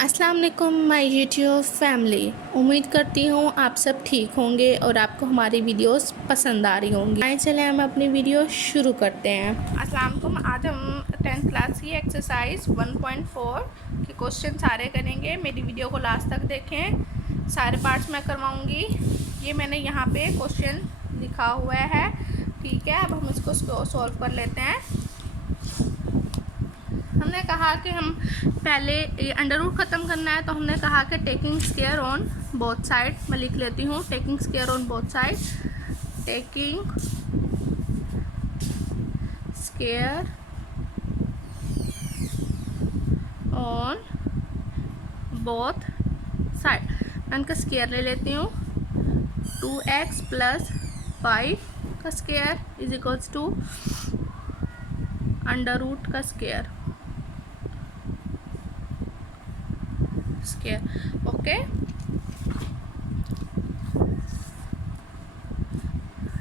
अस्सलाम वालेकुम my YouTube family. उम्मीद करती हूँ आप सब ठीक होंगे और आपको हमारी वीडियोस पसंद आ रही होंगी। आइए चलें हम अपनी वीडियो शुरू करते हैं। अस्सलाम वालेकुम। आज हम 10th क्लास की एक्सरसाइज 1.4 के क्वेश्चन सारे करेंगे। मेरी वीडियो को लास्ट तक देखें, सारे पार्ट्स मैं करवाऊँगी। ये मैंने यहाँ पे क्वेश्चन लिखा हुआ है, ठीक है। अब हम इसको सॉल्व कर लेते हैं। हमने कहा कि हम पहले अंडर रूट ख़त्म करना है, तो हमने कहा कि taking square on both side. मैं लिख लेती हूँ taking square on both side. Taking square on both side. मैं इनका स्क्वायर ले लेती हूँ। 2x + 5 का square is equals to under root का स्क्वायर। ओके,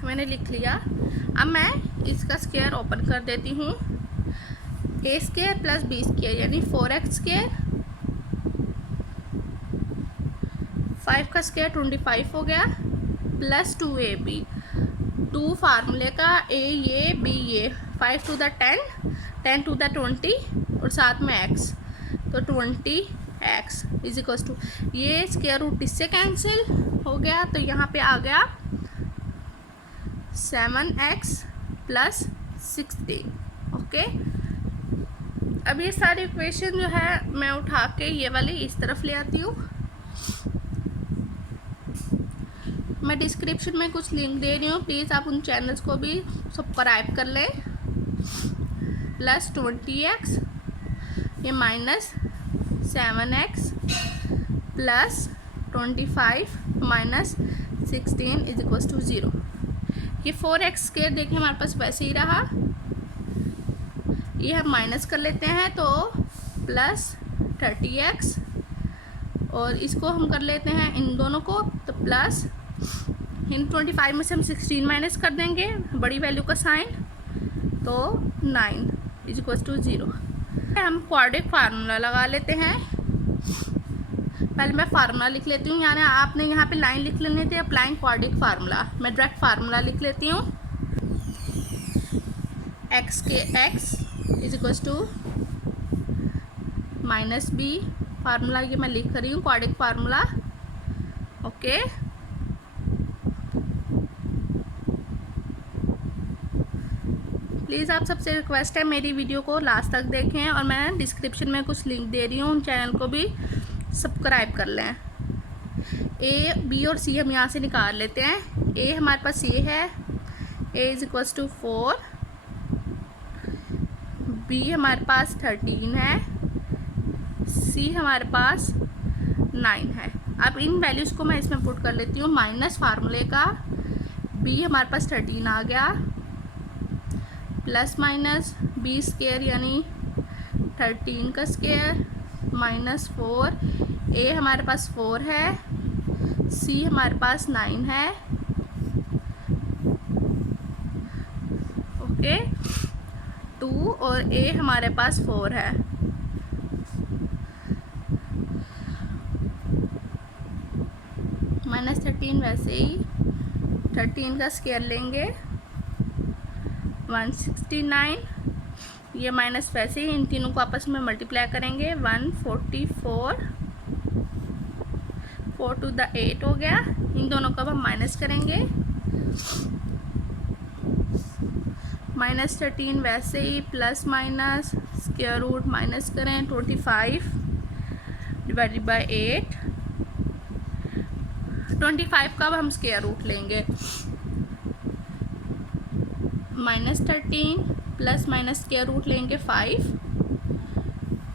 मैंने लिख लिया। अब मैं इसका स्क्वायर ओपन कर देती हूँ। a स्क्वायर + b स्क्वायर यानी 4x स्क्वायर, 5 का स्क्वायर 25 हो गया, प्लस 2ab। 2 फार्मूले का, a ये b ये, 5 to the 10, 10 to the 20 और साथ में x, तो 20x इज इक्वल्स टू, ये स्क्वायर रूट इससे कैंसिल हो गया, तो यहाँ पे आ गया 7x + 16। ओके, अब ये सारी इक्वेशन जो है मैं उठा के ये वाली इस तरफ ले आती हूँ। मैं डिस्क्रिप्शन में कुछ लिंक दे रही हूँ, प्लीज़ आप उन चैनल्स को भी सब्सक्राइब कर लें। प्लस 20x, ये minus 7x plus 25 minus 16 is equals to 0। ये 4x स्क्वायर देखिए हमारे पास वैसे ही रहा, ये हम माइनस कर लेते हैं तो प्लस 30x, और इसको हम कर लेते हैं इन दोनों को, तो प्लस इन 25 में से हम 16 माइनस कर देंगे बड़ी वैल्यू का साइन, तो 9 इज इक्वल्स टू 0। हम क्वाड्रेटिक फार्मूला लगा लेते हैं। पहले मैं फार्मूला लिख लेती हूँ, यानी आपने यहाँ पे लाइन लिख लेनी थी, अप्लाइंग क्वाड्रेटिक फार्मूला। मैं डायरेक्ट फार्मूला लिख लेती हूँ। x is equals to -b। Formula ये मैं लिख रही हूँ क्वाड्रेटिक फार्मूला। ओके, प्लीज़ आप सबसे रिक्वेस्ट है मेरी वीडियो को लास्ट तक देखें, और मैं डिस्क्रिप्शन में कुछ लिंक दे रही हूँ, उन चैनल को भी सब्सक्राइब कर लें। a, b और c हम यहाँ से निकाल लेते हैं। a हमारे पास ये है, a is equals to 4, b हमारे पास 13 है, c हमारे पास 9 है। अब इन वैल्यूज़ को मैं इसमें पुट कर लेती हूँ। माइनस फार्मूले का b हमारे पास 13 आ गया, प्लस माइनस b स्क्वायर यानी 13 का स्क्वायर माइनस 4, a हमारे पास 4 है, c हमारे पास 9 है। ओके, 2 और a हमारे पास 4 है। -13 वैसे ही 13 का स्क्वायर लेंगे 169, ये माइनस वैसे ही इन तीनों को आपस में मल्टीप्लाई करेंगे 144, 4 to the 8 हो गया। इन दोनों को अब हम माइनस करेंगे। -13 वैसे ही plus minus square root minus करें 25 डिवाइडेड बाय 8। 25 का अब हम स्क्वायर रूट लेंगे। -13 प्लस माइनस स्क्वायर रूट लेंगे 5,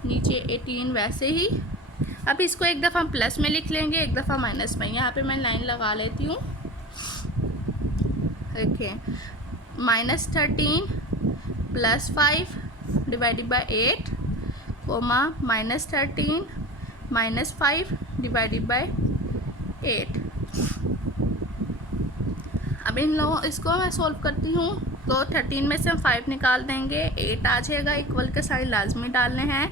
नीचे 18 वैसे ही। अब इसको एक दफ़ा हम प्लस में लिख लेंगे, एक दफ़ा माइनस में। यहाँ पे मैं लाइन लगा लेती हूँ। देखिए, -13 plus 5 divided by 8 comma -13 minus 5 divided by 8। अब इन लोगों इसको मैं सॉल्व करती हूँ, तो 13 में से हम 5 निकाल देंगे, 8 आ जाएगा। इक्वल के साइन लाजमी डालने हैं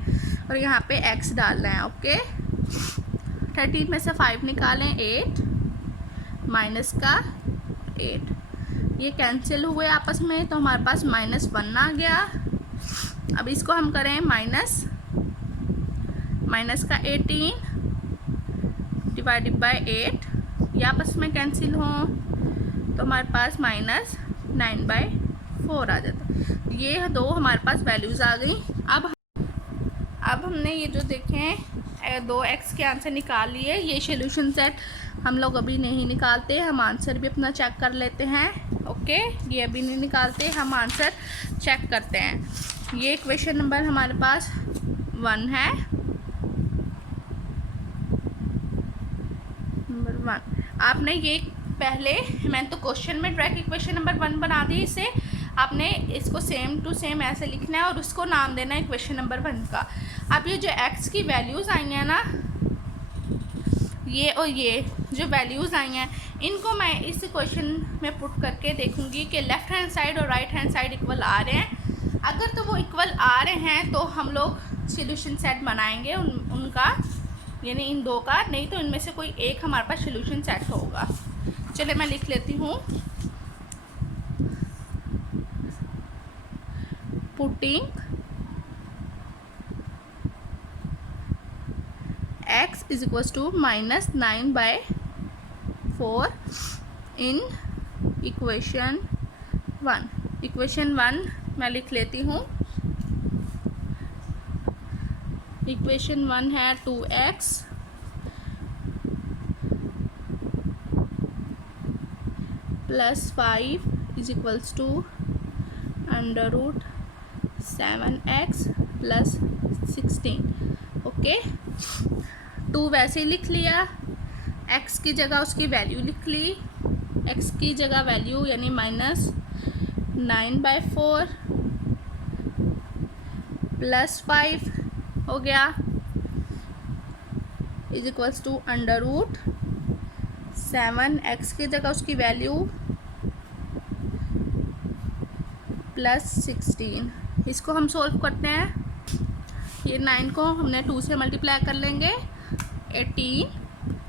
और यहाँ पे x डालना है। ओके, 13 में से 5 निकालें 8 माइनस का 8, ये कैंसिल हुए आपस में, तो हमारे पास -1 आ गया। अब इसको हम करें माइनस का 18 डिवाइडेड बाय 8, ये आपस में कैंसिल हो तो हमारे पास -9/4 आ जाता। ये दो हमारे पास वैल्यूज़ आ गई। अब हमने ये जो देखें 2x के आंसर निकाल लिए। ये सोल्यूशन सेट हम लोग अभी नहीं निकालते, हम आंसर भी अपना चेक कर लेते हैं। ओके, ये अभी नहीं निकालते, हम आंसर चेक करते हैं। ये क्वेश्चन नंबर हमारे पास 1 है, नंबर 1। आपने ये पहले, मैंने तो क्वेश्चन में डायरेक्ट क्वेश्चन नंबर 1 बना दी, इसे आपने इसको सेम टू सेम ऐसे लिखना है और उसको नाम देना है क्वेश्चन नंबर 1 का। अब ये जो x की वैल्यूज़ आई हैं ना, ये और ये जो वैल्यूज़ आई हैं, इनको मैं इस क्वेश्चन में पुट करके देखूंगी कि लेफ़्ट हैंड साइड और राइट हैंड साइड इक्वल आ रहे हैं। अगर तो वो इक्वल आ रहे हैं तो हम लोग सोल्यूशन सेट बनाएंगे उनका, यानी इन दो का, नहीं तो इनमें से कोई एक हमारे पास सोल्यूशन सेट होगा। चलिए मैं लिख लेती हूँ। Putting x is equal to -9/4 in equation 1। Equation 1 मैं लिख लेती हूँ। इक्वेशन 1 है 2x + 5 is equals to √7x + 16। Okay, 2 वैसे ही लिख लिया, x की जगह उसकी वैल्यू लिख ली। x की जगह वैल्यू यानी -9/4 + 5 हो गया इज इक्वल्स टू √7x की जगह उसकी वैल्यू +16। इसको हम सोल्व करते हैं। ये 9 को हमने 2 से मल्टीप्लाई कर लेंगे। 18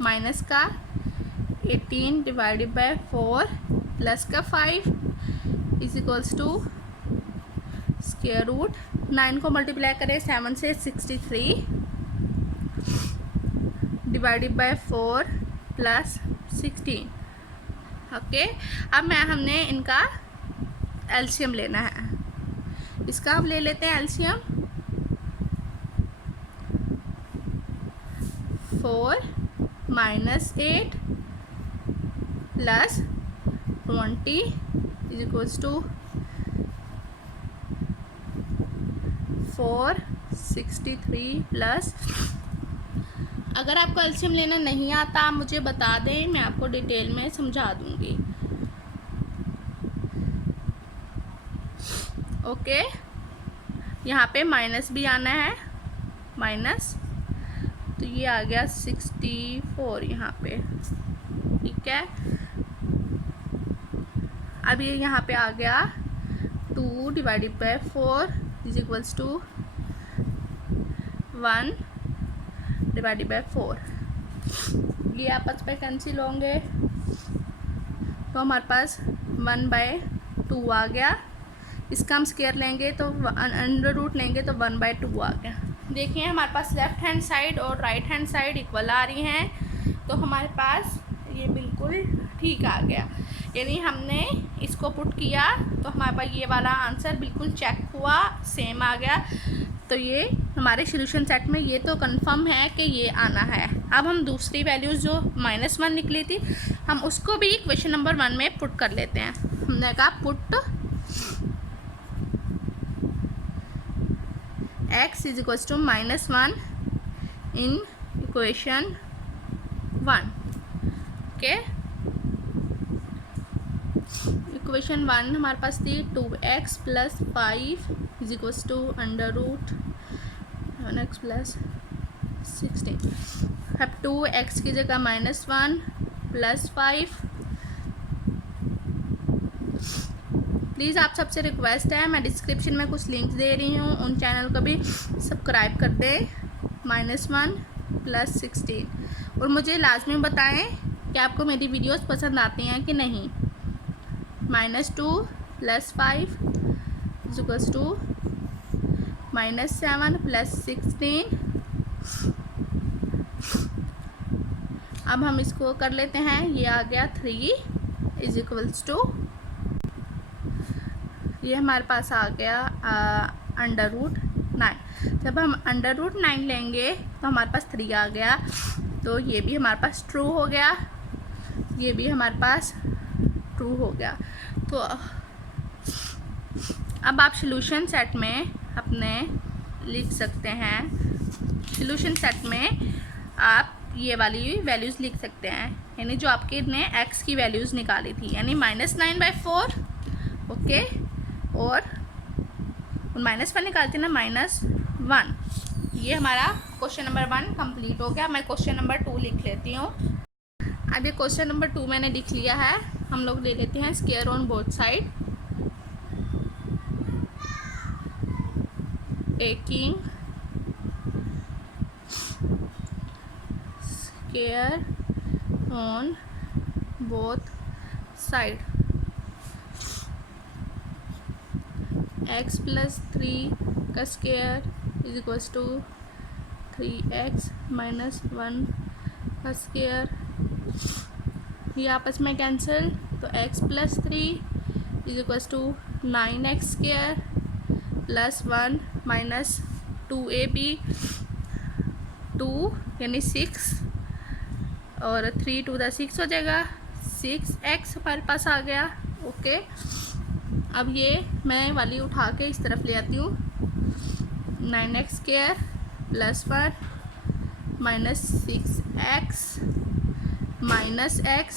माइनस का 18 डिवाइडेड बाय 4 प्लस का 5 is equals to square root. 9 को मल्टीप्लाई करें 7 से 63 डिवाइडेड बाय 4 प्लस 16। ओके, अब हमने इनका एलसीएम लेना है। इसका हम ले लेते हैं LCM. 4 - 8 + 20 is equals to 463 plus. अगर आपको एलसीएम लेना नहीं आता आप मुझे बता दें, मैं आपको डिटेल में समझा दूंगी। ओके, यहाँ पे माइनस भी आना है, माइनस, तो ये आ गया 64 यहाँ पे। ठीक है, अब ये यहाँ पे आ गया 2 divided by 4 is equals to 1 divided by 4। ये आपस में कैंसिल होंगे तो हमारे पास 1/2 आ गया। इसका हम स्क्वायर लेंगे तो अंडर रूट लेंगे तो 1/2 आ गया। देखिए हमारे पास लेफ़्ट हैंड साइड और राइट हैंड साइड इक्वल आ रही हैं, तो हमारे पास ये बिल्कुल ठीक आ गया। यानी हमने इसको पुट किया तो हमारे पास ये वाला आंसर बिल्कुल चेक हुआ, सेम आ गया। तो ये हमारे सोल्यूशन सेट में ये तो कंफर्म है कि ये आना है। अब हम दूसरी वैल्यूज़ जो -1 निकली थी, हम उसको भी क्वेश्चन नंबर 1 में पुट कर लेते हैं। हमने कहा put x is equals to -1 in equation 1। Okay, equation 1 हमारे पास थी 2x + 5 is equals to √7x + 16। अब 2x की जगह -1 + 5। प्लीज़ आप सबसे रिक्वेस्ट है, मैं डिस्क्रिप्शन में कुछ लिंक्स दे रही हूँ, उन चैनल को भी सब्सक्राइब कर दें। -1 प्लस 16। और मुझे लाजमी बताएं कि आपको मेरी वीडियोस पसंद आती हैं कि नहीं। -2 + 5 = -7 + 16। अब हम इसको कर लेते हैं। ये आ गया 3 = ये हमारे पास आ गया √9। जब हम √9 लेंगे तो हमारे पास 3 आ गया, तो ये भी हमारे पास ट्रू हो गया, ये भी हमारे पास ट्रू हो गया। तो अब आप सॉल्यूशन सेट में अपने लिख सकते हैं। सॉल्यूशन सेट में आप ये वाली वैल्यूज़ लिख सकते हैं, यानी जो आपके ने x की वैल्यूज़ निकाली थी, यानी -9/4। ओके, और -1 निकालते ना, -1। ये हमारा क्वेश्चन नंबर 1 कंप्लीट हो गया। मैं क्वेश्चन नंबर 2 लिख लेती हूँ। अब ये क्वेश्चन नंबर 2 मैंने लिख लिया है। हम लोग ले लेते हैं square on both side. Taking square on both side, x + 3 का स्क्वायर = 3x - 1 का स्क्वायर। ये आपस में कैंसिल, तो x + 3 = 9x² + 1 - 2ab 2 यानी 6, और 3 × 2 = 6 हो जाएगा। 6x हमारे पास आ गया। ओके, अब ये मैं वाली उठा के इस तरफ ले आती हूँ। 9x² + 1 - 6x - x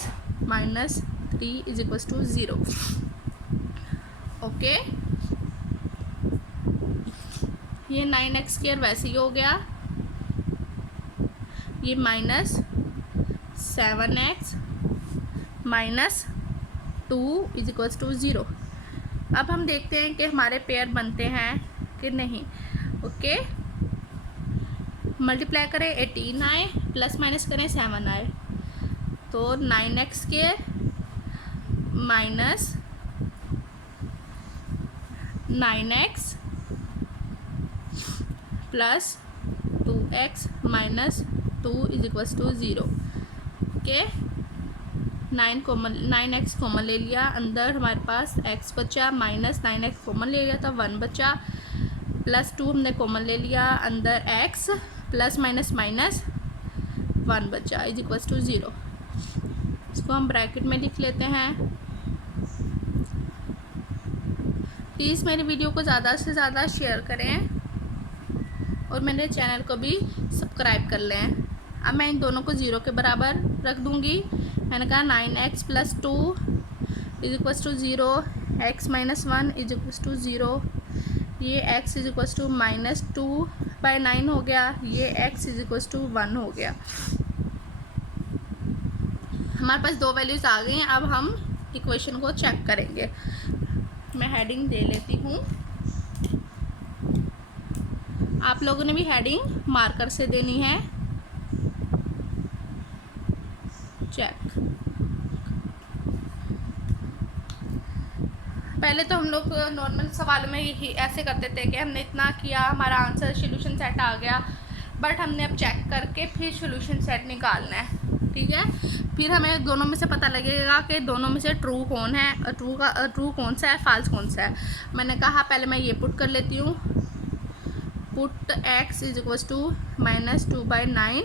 - 3 = 0। ओके, ये 9x² वैसे ही हो गया। ये -7x - 2 = 0। अब हम देखते हैं कि हमारे पेयर बनते हैं कि नहीं। ओके, मल्टीप्लाई करें 18 आए, प्लस माइनस करें 7 आए, तो 9x² - 9x + 2x - 2 = 0। Okay, 9x common ले लिया, अंदर हमारे पास x बचा, -9x कॉमन ले लिया था 1 बचा, +2 हमने कॉमन ले लिया, अंदर x +- -1 बचा = 0। इसको हम ब्रैकेट में लिख लेते हैं। प्लीज़ मेरी वीडियो को ज़्यादा से ज़्यादा शेयर करें और मेरे चैनल को भी सब्सक्राइब कर लें। अब मैं इन दोनों को 0 के बराबर रख दूँगी। मैंने कहा 9x + 2 = 0, x - 1 = 0, ये x = -2/9 हो गया, ये x = 1 हो गया। हमारे पास 2 वैल्यूज़ आ गई हैं। अब हम इक्वेशन को चेक करेंगे। मैं हेडिंग दे लेती हूँ। आप लोगों ने भी हेडिंग मार्कर से देनी है। चेक। पहले तो हम लोग नॉर्मल सवाल में ही ऐसे करते थे कि हमने इतना किया, हमारा आंसर सॉल्यूशन सेट आ गया, बट हमने अब चेक करके फिर सॉल्यूशन सेट निकालना है। ठीक है, फिर हमें दोनों में से पता लगेगा कि दोनों में से ट्रू कौन है, ट्रू कौन सा है, फाल्स कौन सा है। मैंने कहा पहले मैं ये पुट कर लेती हूँ। पुट x = -2/9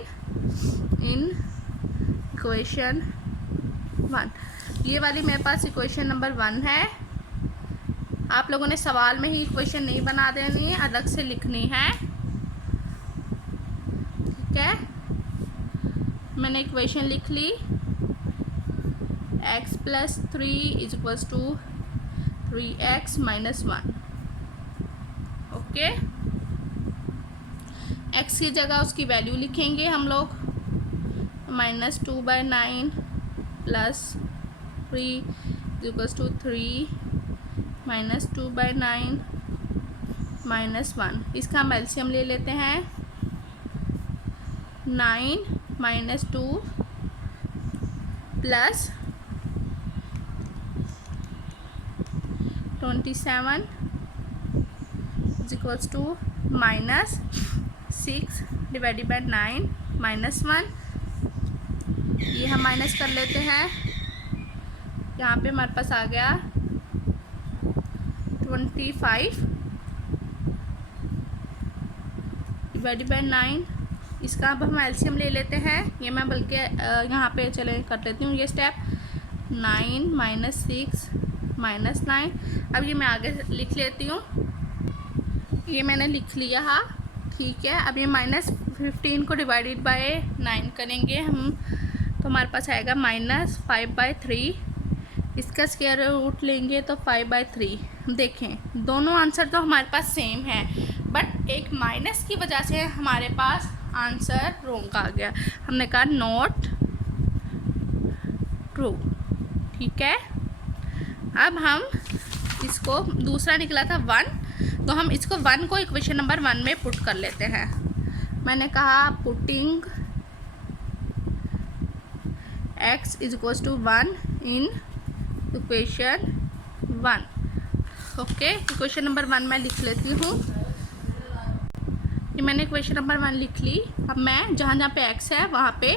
इन इक्वेशन 1। ये वाली मेरे पास इक्वेशन नंबर 1 है। आप लोगों ने सवाल में ही इक्वेशन नहीं बना देनी है, अलग से लिखनी है। ठीक है, मैंने इक्वेशन लिख ली। x + 3 = 3x - 1। ओके, x की जगह उसकी वैल्यू लिखेंगे हम लोग। -2/9 + 3 = 3 -2/9 -1। इसका हम एलसीएम ले लेते हैं। 9 minus 2 plus 27 is equals to minus 6 divided by 9 minus 1। ये हम माइनस कर लेते हैं। यहाँ पे हमारे पास आ गया 25 डिवाइडेड बाय 9। इसका अब हम एलसीएम ले लेते हैं। ये मैं बल्कि यहाँ पे चले कर लेती हूँ ये स्टेप। 9 minus 6 minus 9। अब ये मैं आगे लिख लेती हूँ। ये मैंने लिख लिया। हाँ ठीक है। अब ये माइनस 15 को डिवाइडेड बाय 9 करेंगे हम, तो हमारे पास आएगा माइनस 5/3। इसका स्क्वायर रूट लेंगे तो 5/3। देखें दोनों आंसर तो हमारे पास सेम है, बट एक माइनस की वजह से हमारे पास आंसर रॉन्ग आ गया। हमने कहा नॉट ट्रू। ठीक है। अब हम इसको, दूसरा निकला था 1, तो हम इसको 1 को इक्वेशन नंबर 1 में पुट कर लेते हैं। मैंने कहा putting x is equals to 1 in equation 1। Okay, equation number 1 मैं लिख लेती हूँ। ये मैंने इक्वेशन नंबर 1 लिख ली। अब मैं जहाँ जहाँ पे x है वहाँ पे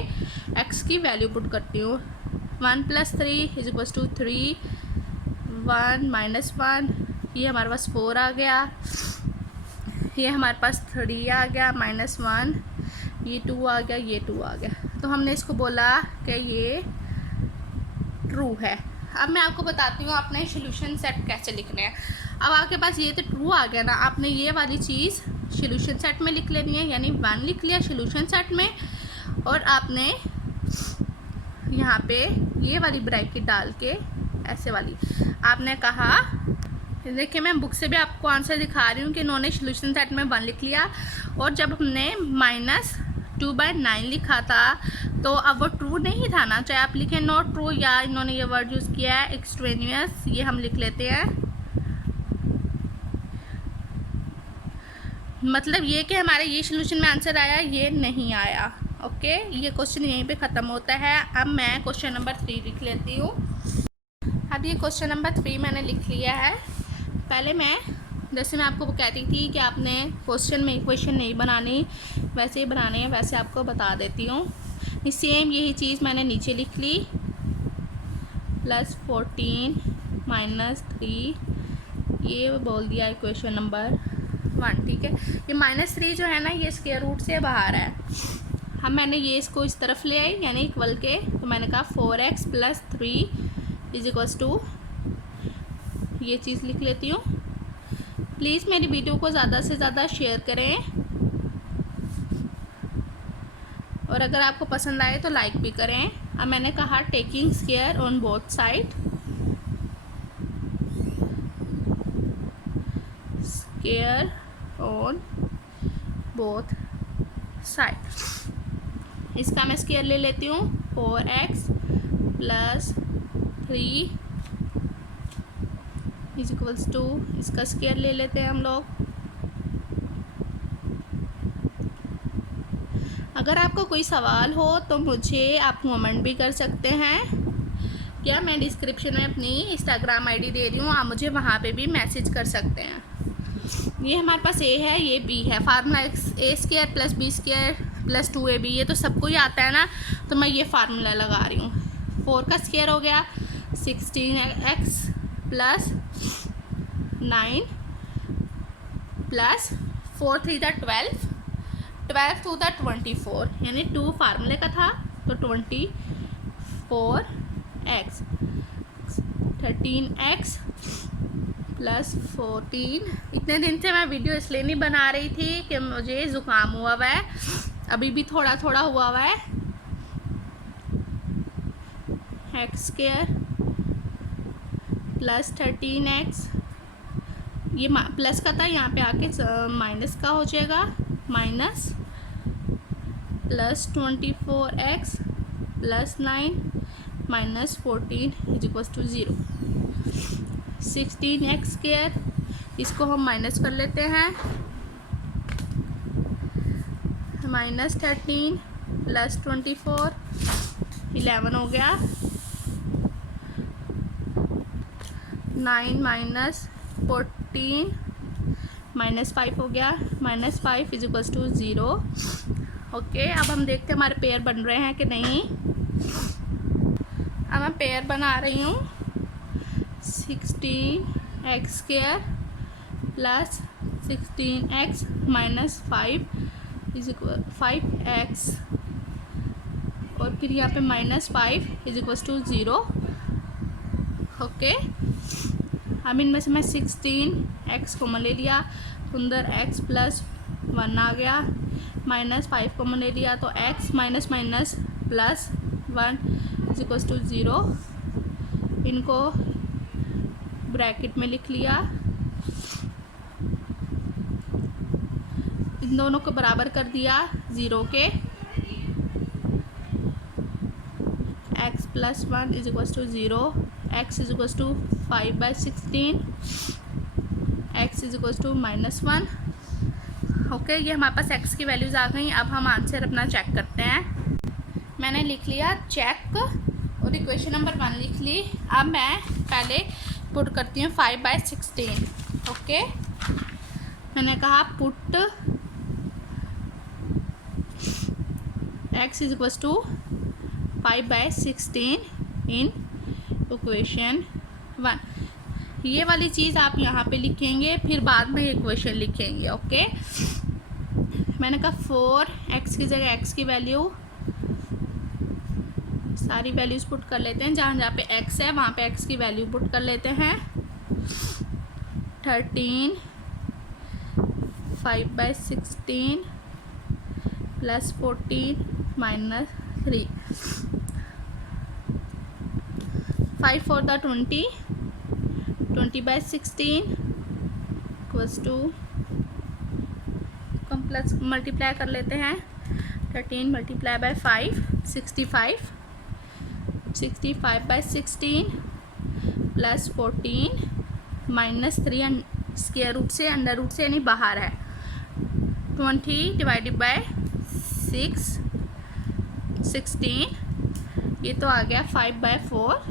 x की वैल्यू पुट करती हूँ। 1 + 3 इज इक्वल्स टू 3, 1 माइनस 1, ये हमारे पास 4 आ गया। ये हमारे पास 3 आ गया माइनस 1, ये 2 आ गया, ये 2 आ गया। तो हमने इसको बोला कि ये ट्रू है। अब मैं आपको बताती हूँ अपने सॉल्यूशन सेट कैसे लिखने हैं। अब आपके पास ये तो ट्रू आ गया ना, आपने ये वाली चीज़ सॉल्यूशन सेट में लिख लेनी है। यानी 1 लिख लिया सॉल्यूशन सेट में, और आपने यहाँ पे ये वाली ब्रैकेट डाल के ऐसे वाली आपने कहा। देखिए मैं बुक से भी आपको आंसर दिखा रही हूँ कि इन्होंने सॉल्यूशन सेट में 1 लिख लिया, और जब हमने -2/9 लिखा था तो अब वो ट्रू नहीं था ना। चाहे आप लिखें नॉट ट्रू या इन्होंने ये वर्ड यूज़ किया है एक्सट्रेनियस, ये हम लिख लेते हैं। मतलब ये कि हमारे ये सॉल्यूशन में आंसर आया, ये नहीं आया। ओके, ये क्वेश्चन यहीं पे ख़त्म होता है। अब मैं क्वेश्चन नंबर 3 लिख लेती हूँ। अब ये क्वेश्चन नंबर 3 मैंने लिख लिया है। पहले मैं, जैसे मैं आपको कहती थी कि आपने क्वेश्चन में इक्वेशन नहीं बनानी, वैसे ही बनानी है, वैसे आपको बता देती हूँ। सेम यही चीज़ मैंने नीचे लिख ली। +14 -3, ये बोल दिया इक्वेशन नंबर 1। ठीक है। ये -3 जो है ना, ये स्क्वायर रूट से बाहर है। हम मैंने ये इसको इस तरफ ले आई, यानी इक्वल के, तो मैंने कहा 4x + 3 इज इक्वल्स टू, ये चीज़ लिख लेती हूँ। प्लीज़ मेरी वीडियो को ज़्यादा से ज़्यादा शेयर करें, और अगर आपको पसंद आए तो लाइक भी करें। अब मैंने कहा taking square on both side, square on both side. इसका मैं स्क्वायर ले लेती हूँ। 4x + 3 इज इक्वल्स टू, इसका स्क्वायर ले लेते हैं हम लोग। अगर आपको कोई सवाल हो तो मुझे आप कमेंट भी कर सकते हैं, या मैं डिस्क्रिप्शन में अपनी इंस्टाग्राम आईडी दे रही हूँ, आप मुझे वहाँ पे भी मैसेज कर सकते हैं। ये हमारे पास a है, ये b है। फार्मूला a² + b² + 2ab, ये तो सबको ही आता है ना, तो मैं ये फार्मूला लगा रही हूँ। 4 का स्क्वायर हो गया 16x + 9 + 4 3 12, 12 2 24, यानी 2 फार्मूले का था, तो 24x 13x + 14। इतने दिन से मैं वीडियो इसलिए नहीं बना रही थी कि मुझे ज़ुकाम हुआ हुआ है, अभी भी थोड़ा थोड़ा हुआ हुआ है। x² + 13x, ये प्लस का था, यहाँ पे आके माइनस का हो जाएगा। Minus +24x + 9 - 14 is equals to 0। 16x², इसको हम माइनस कर लेते हैं। -13 प्लस 24, 11 हो गया, 9 माइनस 14 माइनस 5 हो गया, minus 5 is equals to 0। Okay, अब हम देखते हैं हमारे पेयर बन रहे हैं कि नहीं। अब मैं पेयर बना रही हूँ 16x² plus 16x minus 5 is equal 5x, और फिर यहाँ पे minus 5 is equals to 0। Okay, अब इनमें से मैं 16x कॉमन ले लिया, अंदर x प्लस 1 आ गया, माइनस 5 कॉमन ले लिया तो x minus minus plus 1 is equals to 0। इनको ब्रैकेट में लिख लिया, इन दोनों को बराबर कर दिया 0 के, x plus 1 is equals to 0, x is equals to 5/16, x is equals to -1। Okay, ये हमारे पास x की वैल्यूज़ आ गई। अब हम आंसर अपना चेक करते हैं। मैंने लिख लिया चेक और इक्वेशन नंबर 1 लिख ली। अब मैं पहले पुट करती हूँ 5/16। ओके, मैंने कहा put x is equals to 5/16 in equation 1। ये वाली चीज़ आप यहाँ पे लिखेंगे, फिर बाद में इक्वेशन लिखेंगे। ओके, मैंने कहा 4x की जगह x की वैल्यू, सारी वैल्यूज़ पुट कर लेते हैं, जहाँ जहाँ पे x है वहाँ पे x की वैल्यू पुट कर लेते हैं। 13 5/16 plus 14 minus 3, 5 4 the 20, 20/16 equals to, कम प्लस मल्टीप्लाई कर लेते हैं, 13 multiply by 5 65, 65/16 plus 14 minus 3 square root से, अंडर रूट से यानी बाहर है, 20 डिवाइडेड बाय 16, ये तो आ गया 5/4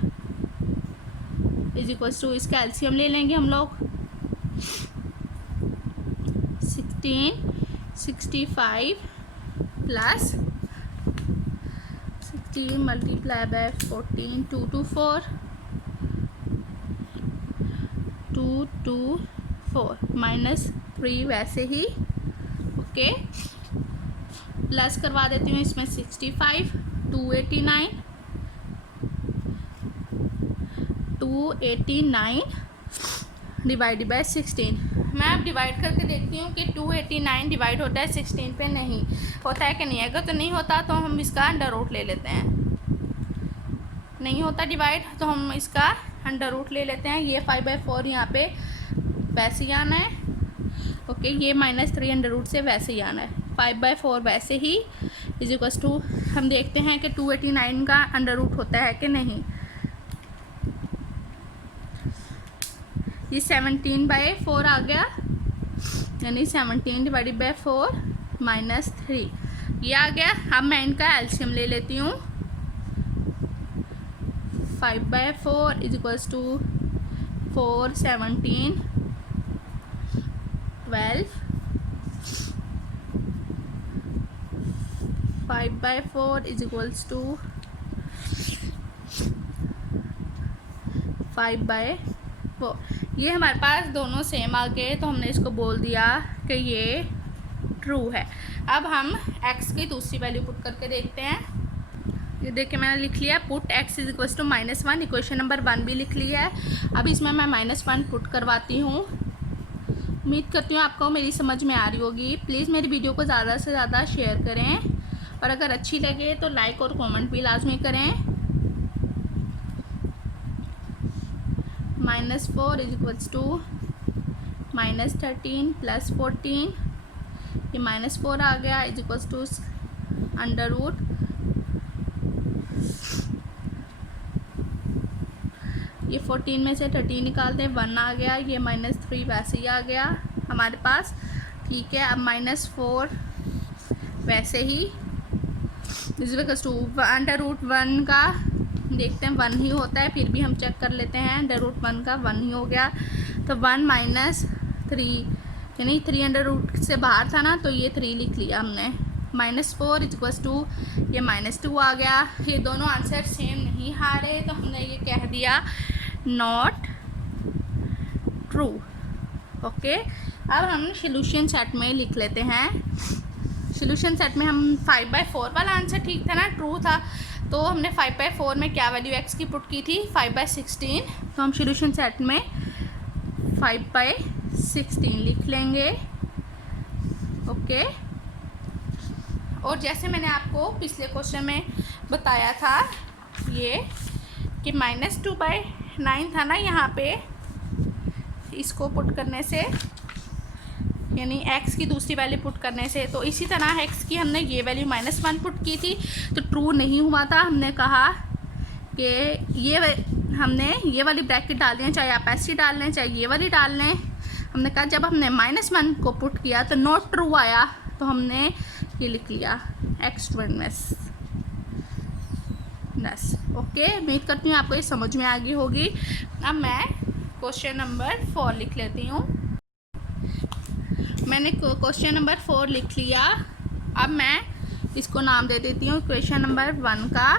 इज इक्वल्स टू, इसका एलसीएम ले लेंगे हम लोग, 16 65 प्लस 16 मल्टीप्लाई बाय 14 2 2 4 2 2 4 माइनस 3 वैसे ही। ओके, प्लस करवा देती हूँ इसमें 65 289 डिवाइडेड बाय 16। मैं अब डिवाइड करके देखती हूँ कि 289 डिवाइड होता है 16 पे, नहीं होता है कि नहीं। अगर तो नहीं होता तो हम इसका अंडर रूट ले लेते हैं, नहीं होता डिवाइड तो हम इसका अंडर रूट ले लेते हैं। ये 5/4 यहाँ पे वैसे ही आना है। ओके, ये -3 अंडर रूट से वैसे ही आना है, 5/4 वैसे ही इज इक्वल्स टू, हम देखते हैं कि 289 का अंडर रूट होता है कि नहीं। ये 17/4 आ गया, यानी 17 डिवाइडेड बाय 4 माइनस 3 ये आ गया। अब मैं इनका एलसीएम ले लेती हूँ, 5/4 is equals to 4 17 12, 5/4 is equals to 5/4। ये हमारे पास दोनों सेम आ गए तो हमने इसको बोल दिया कि ये ट्रू है। अब हम x की दूसरी वैल्यू पुट करके देखते हैं। ये देखिए मैंने लिख लिया put x is equals to -1, equation number 1 भी लिख लिया है। अब इसमें मैं -1 पुट करवाती हूँ। उम्मीद करती हूँ आपको मेरी समझ में आ रही होगी। प्लीज़ मेरी वीडियो को ज़्यादा से ज़्यादा शेयर करें और अगर अच्छी लगे तो लाइक और कमेंट भी लाजमी करें। -4 इज इक्वल्स टू -13 प्लस 14, ये -4 आ गया is equals to under root, ये 14 में से 13 निकालते हैं 1 आ गया, ये -3 वैसे ही आ गया हमारे पास। ठीक है, अब -4 वैसे ही इज टू अंडर रूट 1 का देखते हैं 1 ही होता है, फिर भी हम चेक कर लेते हैं। अंडर रूट 1 का 1 ही हो गया, तो 1 माइनस 3 यानी 3 अंडर रूट से बाहर था ना, तो ये 3 लिख लिया हमने। -4 इक्वल्स टू ये -2 आ गया। ये दोनों आंसर सेम नहीं आ रहे, तो हमने ये कह दिया नॉट ट्रू। ओके, अब हम सॉल्यूशन सेट में लिख लेते हैं। सॉल्यूशन सेट में हम 5/4 वाला आंसर ठीक था ना, ट्रू था, तो हमने 5/4 में क्या वैल्यू x की पुट की थी 5/16, तो हम सॉल्यूशन सेट में 5/16 लिख लेंगे। ओके, और जैसे मैंने आपको पिछले क्वेश्चन में बताया था ये कि -2/9 था ना, यहाँ पे इसको पुट करने से यानी x की दूसरी वैल्यू पुट करने से, तो इसी तरह x की हमने ये वैल्यू -1 पुट की थी, तो ट्रू नहीं हुआ था। हमने कहा कि हमने ये वाली ब्रैकेट डाल दें, चाहे आप ऐसी डाल लें चाहे ये वाली डाल लें। हमने कहा जब हमने -1 को पुट किया तो नॉट ट्रू आया, तो हमने ये लिख लिया x2 बस। ओके, उम्मीद करती हूँ आपको ये समझ में आ गई होगी। अब मैं क्वेश्चन नंबर 4 लिख लेती हूँ। मैंने क्वेश्चन नंबर 4 लिख लिया। अब मैं इसको नाम दे देती हूँ क्वेश्चन नंबर 1 का।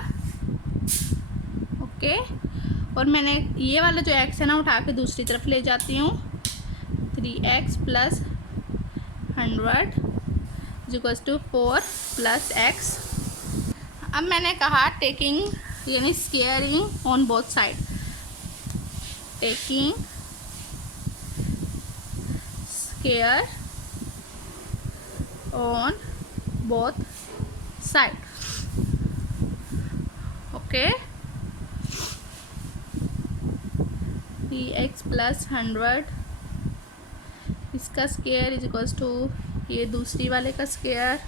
ओके, और मैंने ये वाला जो x है ना उठा के दूसरी तरफ ले जाती हूँ। 3x + 100 = 4 + x। अब मैंने कहा टेकिंग यानी squaring on both side, taking square on both side। okay, x + 100 इसका स्क्वायर = ये दूसरी वाले का स्क्वायर,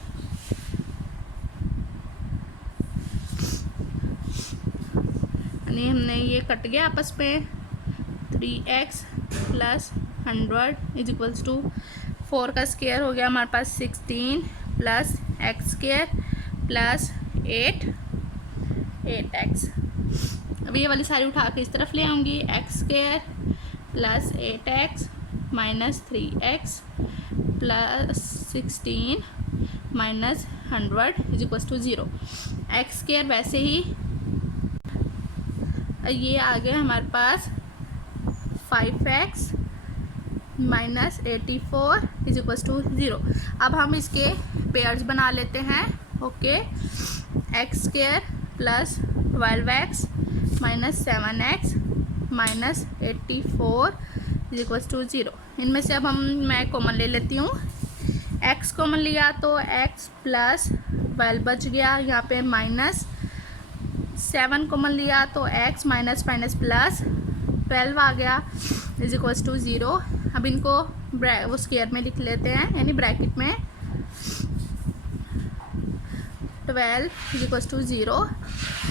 यानी हमने ये कट गया आपस में। 3x + 100 = 4 का स्क्वायर हो गया हमारे पास 16 + x² + 8x। अब ये वाली सारी उठा के इस तरफ ले आऊँगी। x² + 8x - 3x + 16 - 100 = 0। x² वैसे ही ये आ गया हमारे पास 5x - 84 = 0। अब हम इसके पेयर्स बना लेते हैं। Okay, x² + 12x - 7x - 84 = 0। इनमें से अब मैं कॉमन ले लेती हूँ। x कॉमन लिया तो x + 12 बच गया, यहाँ पे -7 कॉमन लिया तो x -+ 12 आ गया = 0। अब इनको वो स्क्वायर में लिख लेते हैं, यानी ब्रैकेट में। 12 = 0,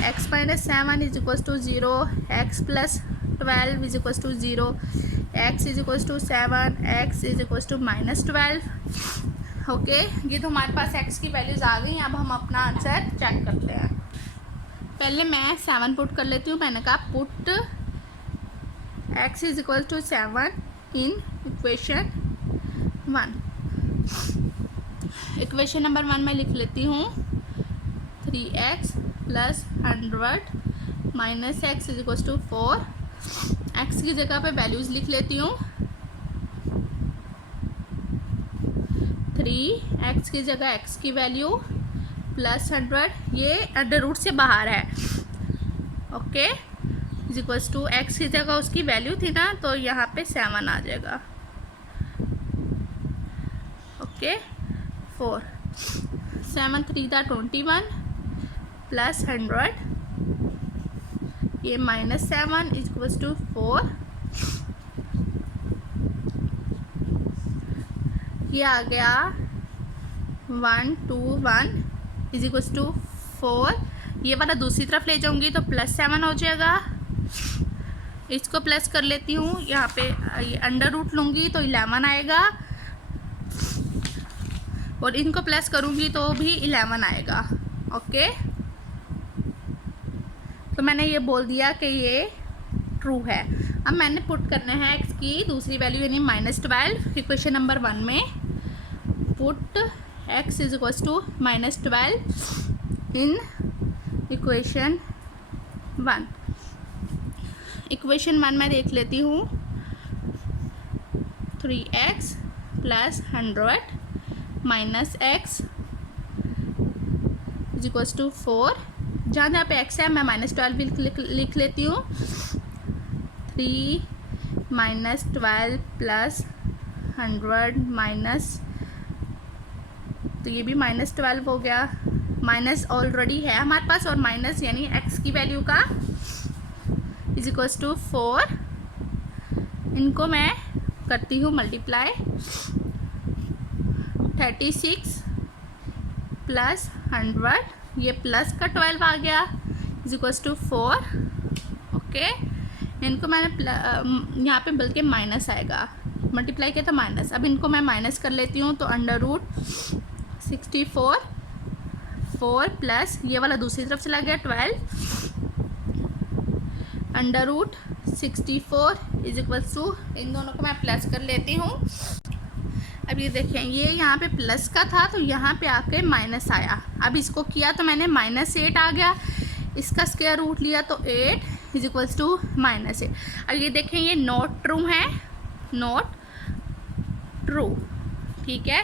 x - 7 = 0, x + 12 = 0, x = 7, x = -12। Okay, ये तो हमारे पास x की वैल्यूज़ आ गई। अब हम अपना आंसर चेक करते हैं। पहले मैं 7 पुट कर लेती हूँ। मैंने कहा पुट x = 7 इन इक्वेशन 1। इक्वेशन नंबर 1 में लिख लेती हूँ 3x + 100 - x = 4। x की जगह पे वैल्यूज़ लिख लेती हूँ। 3x की जगह x की वैल्यू + 100, ये अंडर रूट से बाहर है। ओके, = x की जगह उसकी वैल्यू थी ना, तो यहाँ पे 7 आ जाएगा। ओके, 4 7 3 = 21 + 100, ये -7 = 4। ये आ गया 1 2 1 = 4। ये वाला दूसरी तरफ ले जाऊंगी तो +7 हो जाएगा। इसको प्लस कर लेती हूँ, यहाँ पे ये अंडर रूट लूँगी तो 11 आएगा, और इनको प्लस करूँगी तो भी 11 आएगा। ओके, तो मैंने ये बोल दिया कि ये ट्रू है। अब मैंने पुट करना है x की दूसरी वैल्यू यानी -12 इक्वेशन नंबर 1 में। Put x is equals to -12 in equation 1। Equation 1 मैं देख लेती हूँ। 3x + 100 minus x is equals to 4। जहाँ जहाँ पे x है मैं -12 भी लिख लेती हूँ। 3 - 12 + 100 माइनस, तो ये भी -12 हो गया। माइनस ऑलरेडी है हमारे पास और माइनस यानी x की वैल्यू का इज इक्वल्स टू 4। इनको मैं करती हूँ मल्टीप्लाई। 36 + 100, ये प्लस का 12 आ गया इज इक्वल्स टू 4। ओके, इनको मैंने यहाँ पे बल्कि माइनस आएगा, मल्टीप्लाई किया था माइनस। अब इनको मैं माइनस कर लेती हूँ, तो √64 4 प्लस ये वाला दूसरी तरफ चला गया 12 √64 इज इक्वल्स टू, इन दोनों को मैं प्लस कर लेती हूँ। अब ये देखें, ये यहाँ पे प्लस का था तो यहाँ पे आके माइनस आया। अब इसको किया तो मैंने -8 आ गया, इसका स्क्वायर रूट लिया तो 8 इज इक्वल्स टू -8। अब ये देखें, ये नॉट ट्रू है, नॉट ट्रू। ठीक है,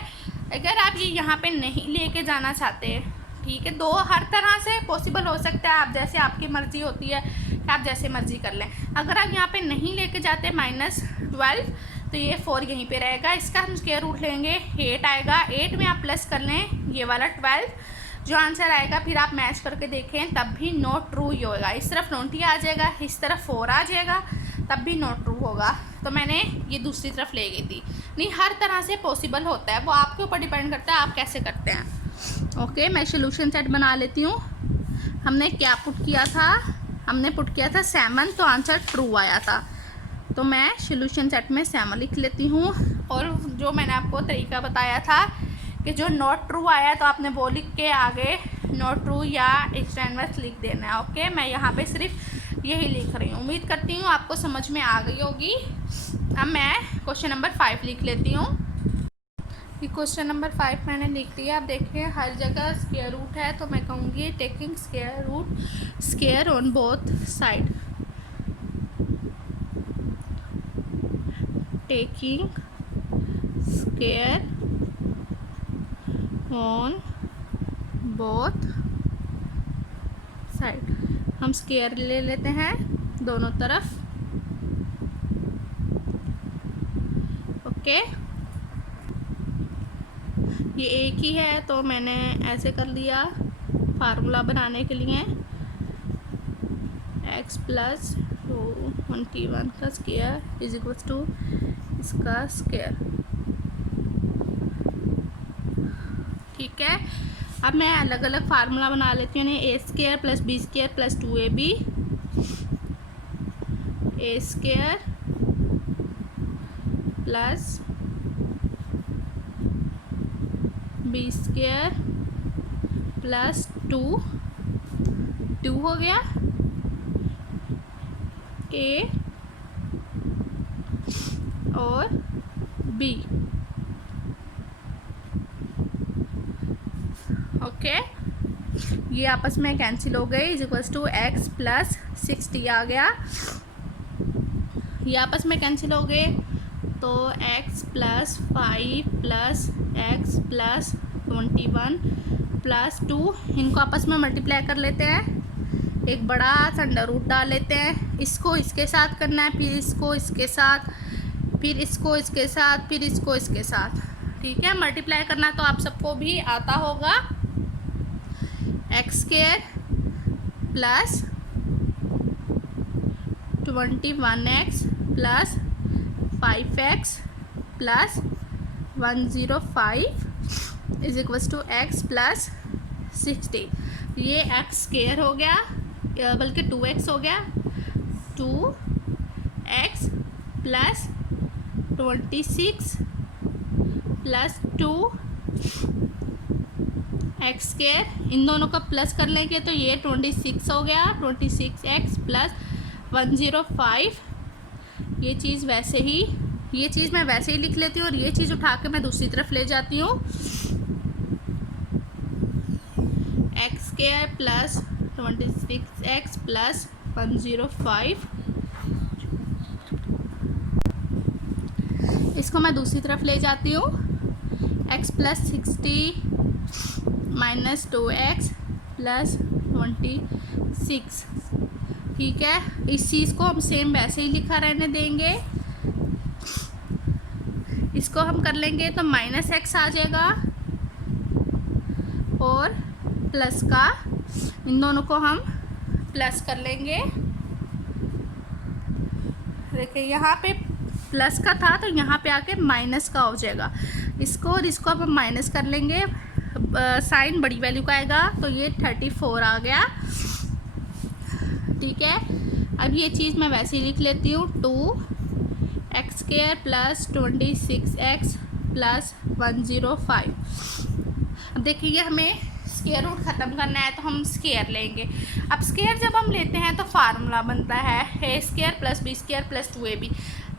अगर आप ये यहाँ पे नहीं लेके जाना चाहते हैं, ठीक है, दो हर तरह से पॉसिबल हो सकता है, आप जैसे आपकी मर्ज़ी होती है कि आप जैसे मर्ज़ी कर लें। अगर आप यहाँ पे नहीं लेके जाते -12 तो ये 4 यहीं पे रहेगा, इसका हम स्क्वायर रूट लेंगे 8 आएगा। 8 में आप प्लस कर लें ये वाला 12, जो आंसर आएगा फिर आप मैच करके देखें तब भी नॉट ट्रू ही होगा। इस तरफ 20 आ जाएगा, इस तरफ 4 आ जाएगा, तब भी नॉट ट्रू होगा। तो मैंने ये दूसरी तरफ ले गई थी। नहीं, हर तरह से पॉसिबल होता है, वो आपके ऊपर डिपेंड करता है आप कैसे करते हैं। ओके, मैं सोल्यूशन सेट बना लेती हूँ। हमने क्या पुट किया था, हमने पुट किया था 7, तो आंसर ट्रू आया था। तो मैं सोल्यूशन सेट में 7 लिख लेती हूँ। और जो मैंने आपको तरीका बताया था कि जो नॉट ट्रू आया तो आपने वो लिख के आगे नॉट ट्रू या एक्स्ट्रा इनवर्स लिख देना है। ओके, मैं यहाँ पे सिर्फ यही लिख रही हूँ। उम्मीद करती हूँ आपको समझ में आ गई होगी। अब मैं क्वेश्चन नंबर 5 लिख लेती हूँ। ये क्वेश्चन नंबर 5 मैंने लिख दिया। आप देखिए हर जगह स्क्वायर रूट है, तो मैं कहूँगी taking square root square on both side. Taking square on both side. हम स्क्वायर ले लेते हैं दोनों तरफ। ओके, ये एक ही है तो मैंने ऐसे कर लिया फार्मूला बनाने के लिए। x + 21 का स्क्वायर इज इक्वल्स टू इसका स्क्वायर। ठीक है, अब मैं अलग अलग फार्मूला बना लेती हूँ। a² + b² + 2ab, a² + b² + 2 हो गया, a और b। ओके, ये आपस में कैंसिल हो गए, इज इक्वल्स टू x + 60 आ गया। ये आपस में कैंसिल हो गए, तो x + 5 + x + 21 + 2, इनको आपस में मल्टीप्लाई कर लेते हैं। एक बड़ा सा अंडर रूट डाल लेते हैं। इसको इसके साथ करना है, फिर इसको इसके साथ, फिर इसको इसके साथ, फिर इसको इसके साथ। ठीक है, मल्टीप्लाई करना तो आप सबको भी आता होगा। x² + 21x + 5x + 105 is equals to x + 60। ये x² हो गया, बल्कि 2x हो गया। 2x + 26 + 2 एक्स स्क्वायर, इन दोनों का प्लस कर लेंगे तो ये 26 हो गया, 26x प्लस 105। ये चीज़ वैसे ही, ये चीज़ मैं वैसे ही लिख लेती हूँ और ये चीज़ उठा के मैं दूसरी तरफ ले जाती हूँ। X square plus 26x plus 105, इसको मैं दूसरी तरफ ले जाती हूँ। x plus 60 minus 2x plus 26, ठीक है। इस चीज़ को हम सेम वैसे ही लिखा रहने देंगे। इसको हम कर लेंगे तो माइनस x आ जाएगा और प्लस का, इन दोनों को हम प्लस कर लेंगे। देखिए यहाँ पे प्लस का था तो यहाँ पे आके माइनस का हो जाएगा। इसको और इसको अब हम माइनस कर लेंगे, साइन बड़ी वैल्यू का आएगा तो ये 34 आ गया, ठीक है। अब ये चीज़ मैं वैसे ही लिख लेती हूँ, 2x square plus 26x plus 105। अब देखिए हमें स्क्वायर रूट ख़त्म करना है तो हम स्क्वायर लेंगे। अब स्क्वायर जब हम लेते हैं तो फार्मूला बनता है a square plus b square plus 2ab।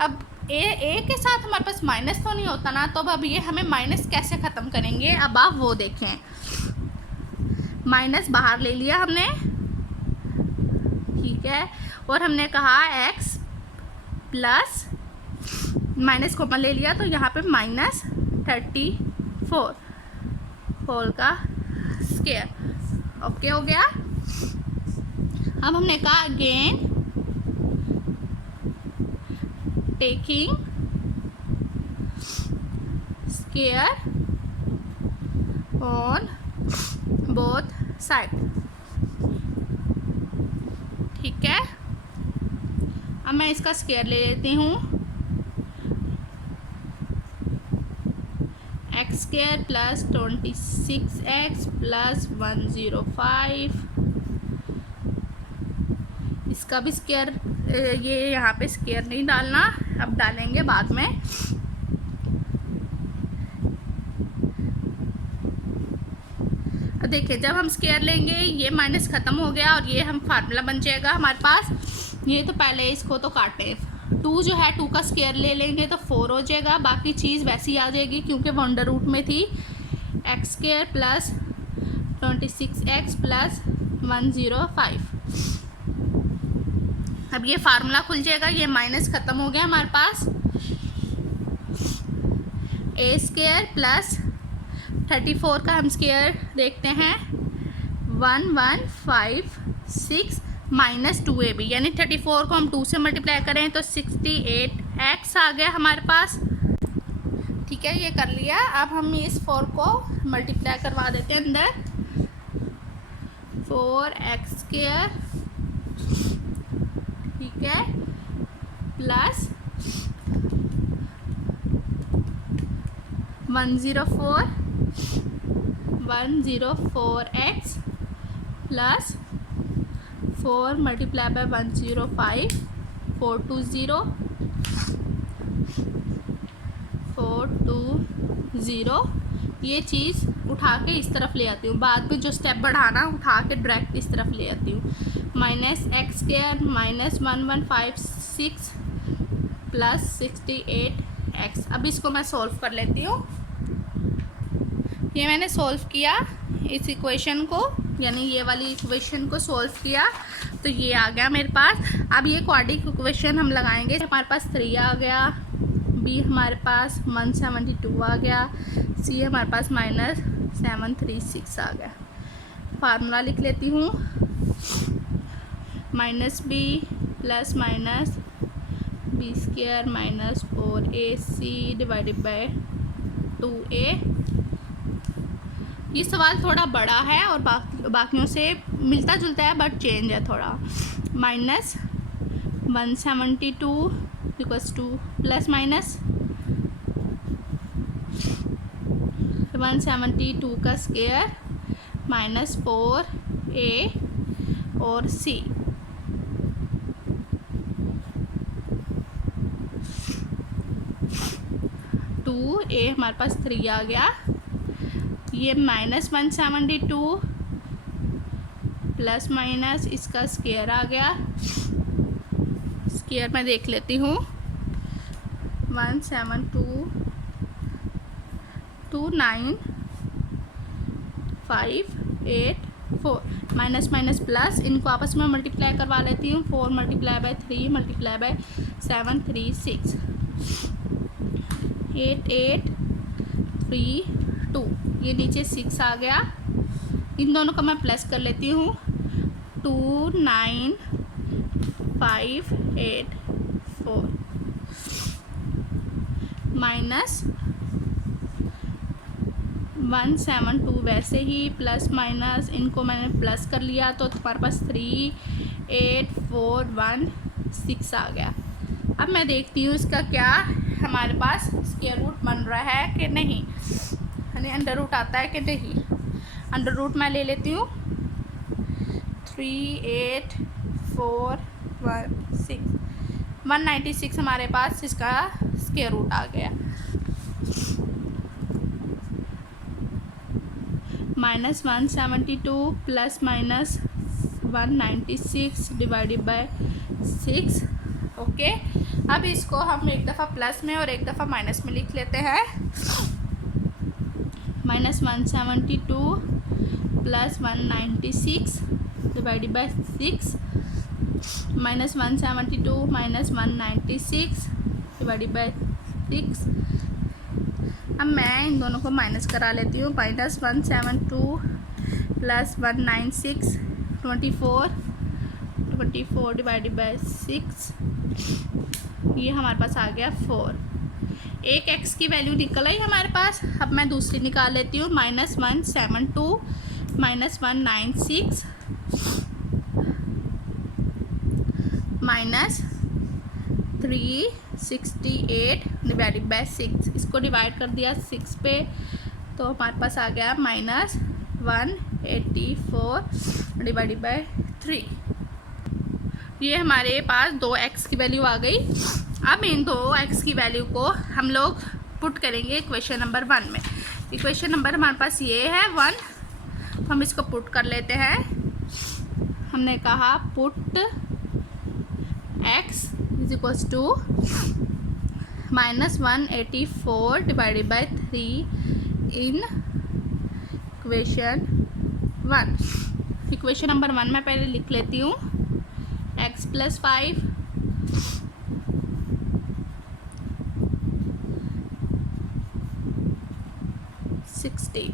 अब ए के साथ हमारे पास माइनस तो नहीं होता ना, तो अब ये हमें माइनस कैसे ख़त्म करेंगे, अब आप वो देखें। माइनस बाहर ले लिया हमने, ठीक है, और हमने कहा x प्लस माइनस कॉमन ले लिया तो यहाँ पे माइनस 34 होल का स्क्वायर, ओके हो गया। अब हमने कहा again taking square on both side, ठीक है। अब मैं इसका स्क्वायर ले लेती हूँ, x square plus 26x plus 105, इसका भी स्क्वायर, ये यहाँ पे स्क्वायर नहीं डालना, अब डालेंगे बाद में। देखिए जब हम स्क्वायर लेंगे ये माइनस ख़त्म हो गया और ये हम फार्मूला बन जाएगा हमारे पास। ये तो पहले इसको तो काटे, 2 जो है 2 का स्क्वायर ले लेंगे तो 4 हो जाएगा, बाकी चीज़ वैसी आ जाएगी क्योंकि वो अंडर रूट में थी। X square plus 26x plus 105, अब ये फार्मूला खुल जाएगा, ये माइनस ख़त्म हो गया हमारे पास। ए स्क्वायर प्लस 34 का हम स्क्वायर देखते हैं, 1156 माइनस 2ab, यानी 34 को हम 2 से मल्टीप्लाई करें तो 68x आ गया हमारे पास, ठीक है। ये कर लिया। अब हम इस 4 को मल्टीप्लाई करवा देते हैं अंदर, 4x स्क्वायर, ठीक है, plus 104x plus 4 multiply by 105, 420, ये चीज़ उठा के इस तरफ ले आती हूँ, बाद में जो स्टेप बढ़ाना उठा के डायरेक्ट इस तरफ ले आती हूँ। Minus x square minus 1156 plus 68x। अब इसको मैं सॉल्व कर लेती हूँ। ये मैंने सॉल्व किया इस इक्वेशन को, यानी ये वाली इक्वेशन को सॉल्व किया तो ये आ गया मेरे पास। अब ये क्वाड्रेटिक इक्वेशन हम लगाएंगे, हमारे पास 3 आ गया, बी हमारे पास 172 आ गया, सी हमारे पास माइनस 736 आ गया। फार्मूला लिख लेती हूँ, minus B plus minus B square minus 4ac divided by 2a। ये सवाल थोड़ा बड़ा है और बाकियों से मिलता जुलता है बट चेंज है थोड़ा। Minus 172 equals two plus minus 172 का स्क्वायर माइनस 4a और c। टू ए हमारे पास 3 आ गया, ये -172 प्लस माइनस इसका स्क्वायर आ गया। स्क्वायर मैं देख लेती हूँ, 1722954 माइनस माइनस प्लस, इनको आपस में मल्टीप्लाई करवा लेती हूँ। 4 × 3 × 7 3 6 8 8 3 2, ये नीचे 6 आ गया। इन दोनों का मैं प्लस कर लेती हूँ। 29584 माइनस 172, वैसे ही प्लस माइनस इनको मैंने प्लस कर लिया तो तुम्हारे पास 38416 आ गया। अब मैं देखती हूँ इसका क्या हमारे पास स्क्वायर रूट बन रहा है कि नहीं, यानी अंडर रूट आता है कि नहीं। अंडर रूट मैं ले लेती हूँ। 38416 196 हमारे पास इसका स्क्वायर रूट आ गया। -172 plus minus 196 divided by 6। Okay, अब इसको हम एक दफ़ा प्लस में और एक दफ़ा माइनस में लिख लेते हैं। -172 plus 196 divided by 6, -172 minus 196 divided by 6। अब मैं इन दोनों को माइनस करा लेती हूँ। -172 प्लस 196 24 डिवाइडेड बाय 6, ये हमारे पास आ गया 4। एक x की वैल्यू निकल आई हमारे पास। अब मैं दूसरी निकाल लेती हूँ। -172 माइनस 196 माइनस 368 डिवाइडेड बाय 6, इसको डिवाइड कर दिया 6 पे तो हमारे पास आ गया -184 डिवाइडेड बाय 3। ये हमारे पास 2x की वैल्यू आ गई। अब इन 2x की वैल्यू को हम लोग पुट करेंगे इक्वेशन नंबर 1 में। इक्वेशन नंबर हमारे पास ये है 1, तो हम इसको पुट कर लेते हैं। हमने कहा put x is equals to -184 divided by 3 in equation 1। Equation number 1 मैं पहले लिख लेती हूँ। x + 5 60।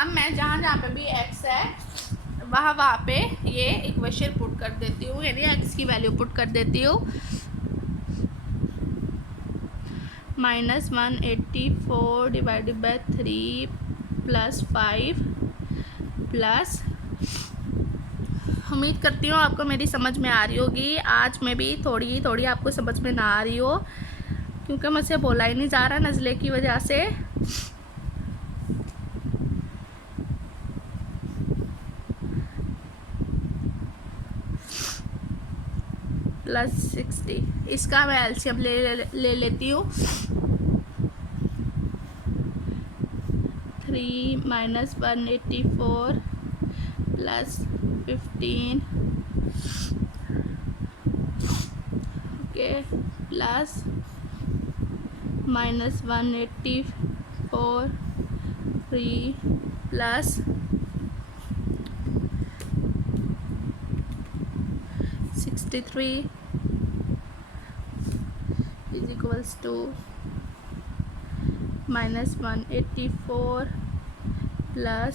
अब मैं जहाँ पे भी x है वहाँ पे ये इक्वेशन पुट कर देती हूँ, यानी x की वैल्यू पुट कर देती हूँ। -184 डिवाइडेड बाय 3 + 5 प्लस, उम्मीद करती हूँ आपको मेरी समझ में आ रही होगी। आज में भी थोड़ी थोड़ी आपको समझ में ना आ रही हो, क्योंकि मुझसे बोला ही नहीं जा रहा नज़ले की वजह से। +60, इसका मैं एलसीएम ले लेती हूँ। 3 - 184 + 15 okay plus -184 3 plus 63 is equals to -184 plus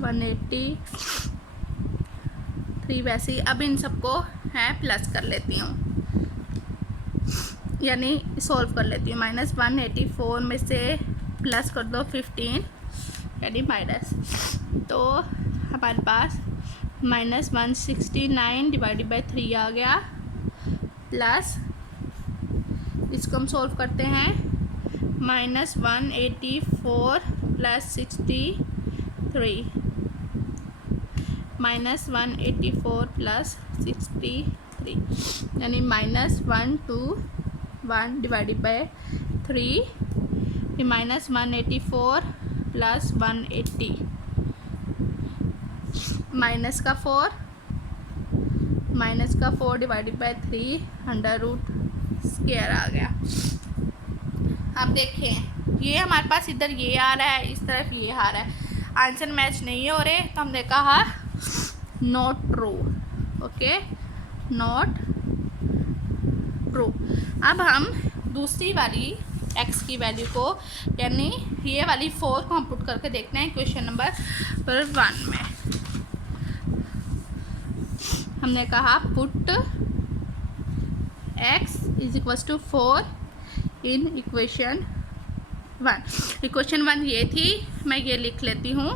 183। वैसे ही अब इन सबको है प्लस कर लेती हूँ, यानी सॉल्व कर लेती हूँ। -184 में से प्लस कर दो 15, यानी माइनस, तो हमारे पास -169 डिवाइडेड बाय 3 आ गया। प्लस इसको हम सॉल्व करते हैं। -184 प्लस 63 -184 प्लस 63, यानी -121 divided by 3 minus 184 plus 180 minus का 4 divided by 3 under root square आ गया। अब देखें ये हमारे पास इधर ये आ रहा है, इस तरफ ये आ रहा है, आंसर मैच नहीं हो रहे तो हमने कहा not true. Okay, not true. अब हम दूसरी वाली x की वैल्यू को यानी ये वाली 4 को हम पुट करके देखते हैं क्वेश्चन नंबर 1 में। हमने कहा put x is equals to 4 in equation 1। Equation 1 ये थी, मैं ये लिख लेती हूँ,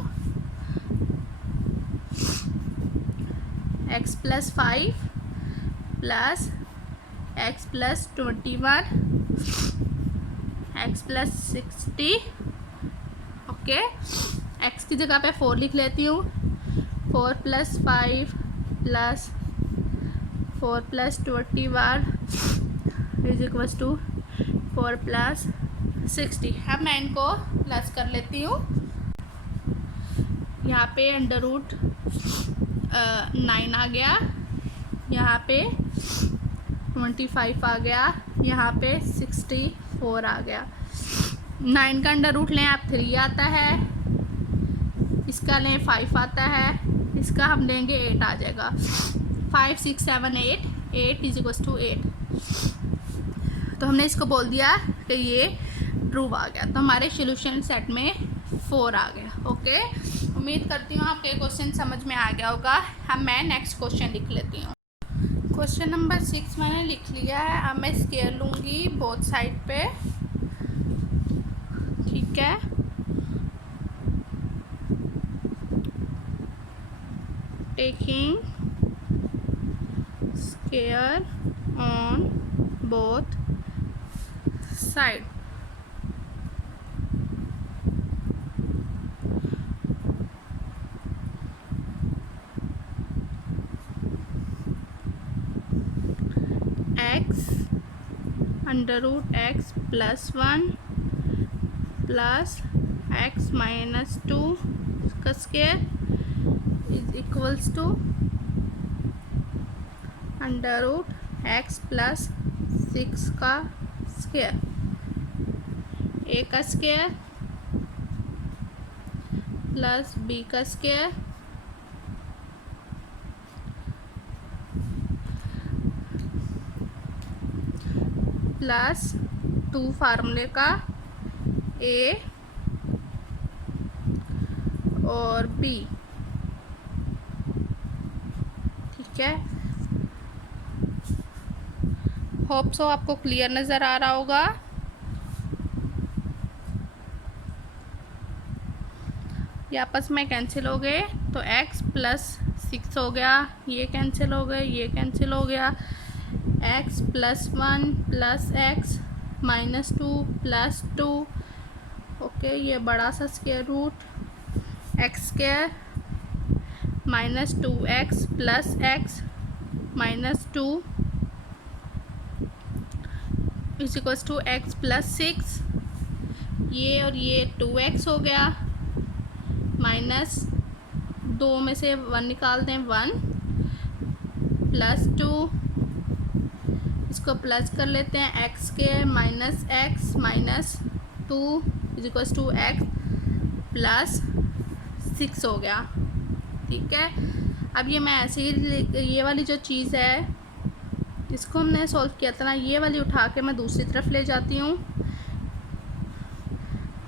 x plus 5 plus x plus 21 x plus 60। Okay, x की जगह पे 4 लिख लेती हूँ, 4 plus 5 plus 4 plus 21 is equals to 4 plus 60। अब मैं इनको प्लस कर लेती हूँ। यहाँ पे अंडर रूट 9 आ गया, यहाँ पे 25 आ गया, यहाँ पे 64 आ गया। 9 का अंडर रूट लें आप 3 आता है, इसका लें 5 आता है, इसका हम लेंगे 8 आ जाएगा। 5 6 7 8 इज इक्वल्स टू 8। तो हमने इसको बोल दिया कि ये ट्रू आ गया, तो हमारे सॉल्यूशन सेट में 4 आ गया। ओके, उम्मीद करती हूँ आपके क्वेश्चन समझ में आ गया होगा। अब मैं नेक्स्ट क्वेश्चन लिख लेती हूँ। क्वेश्चन नंबर 6 मैंने लिख लिया है। अब मैं स्केयर लूँगी बोथ साइड पे, ठीक है। Taking square on both side. x under root x plus 1 plus x minus 2 का square is equals to under root x plus 6 का स्केयर, a का स्केयर प्लस b का स्केयर प्लस 2 फार्मूले का a और b, ठीक है। होप सो आपको क्लियर नज़र आ रहा होगा। ये आपस में कैंसिल हो गए तो x प्लस 6 हो गया, ये कैंसिल हो गए, ये कैंसिल हो गया, x plus 1 plus x minus 2 plus 2। Okay, ये बड़ा सा square root x square minus 2x plus x minus 2 is equals to x plus 6। ये और ये 2x हो गया, माइनस 2 में से 1 निकाल दें 1 प्लस 2, इसको प्लस कर लेते हैं, x के minus x minus 2 is equals to x plus 6 हो गया, ठीक है। अब ये मैं ऐसे ही ये वाली जो चीज़ है इसको हमने सॉल्व किया था ना, ये वाली उठा के मैं दूसरी तरफ ले जाती हूँ,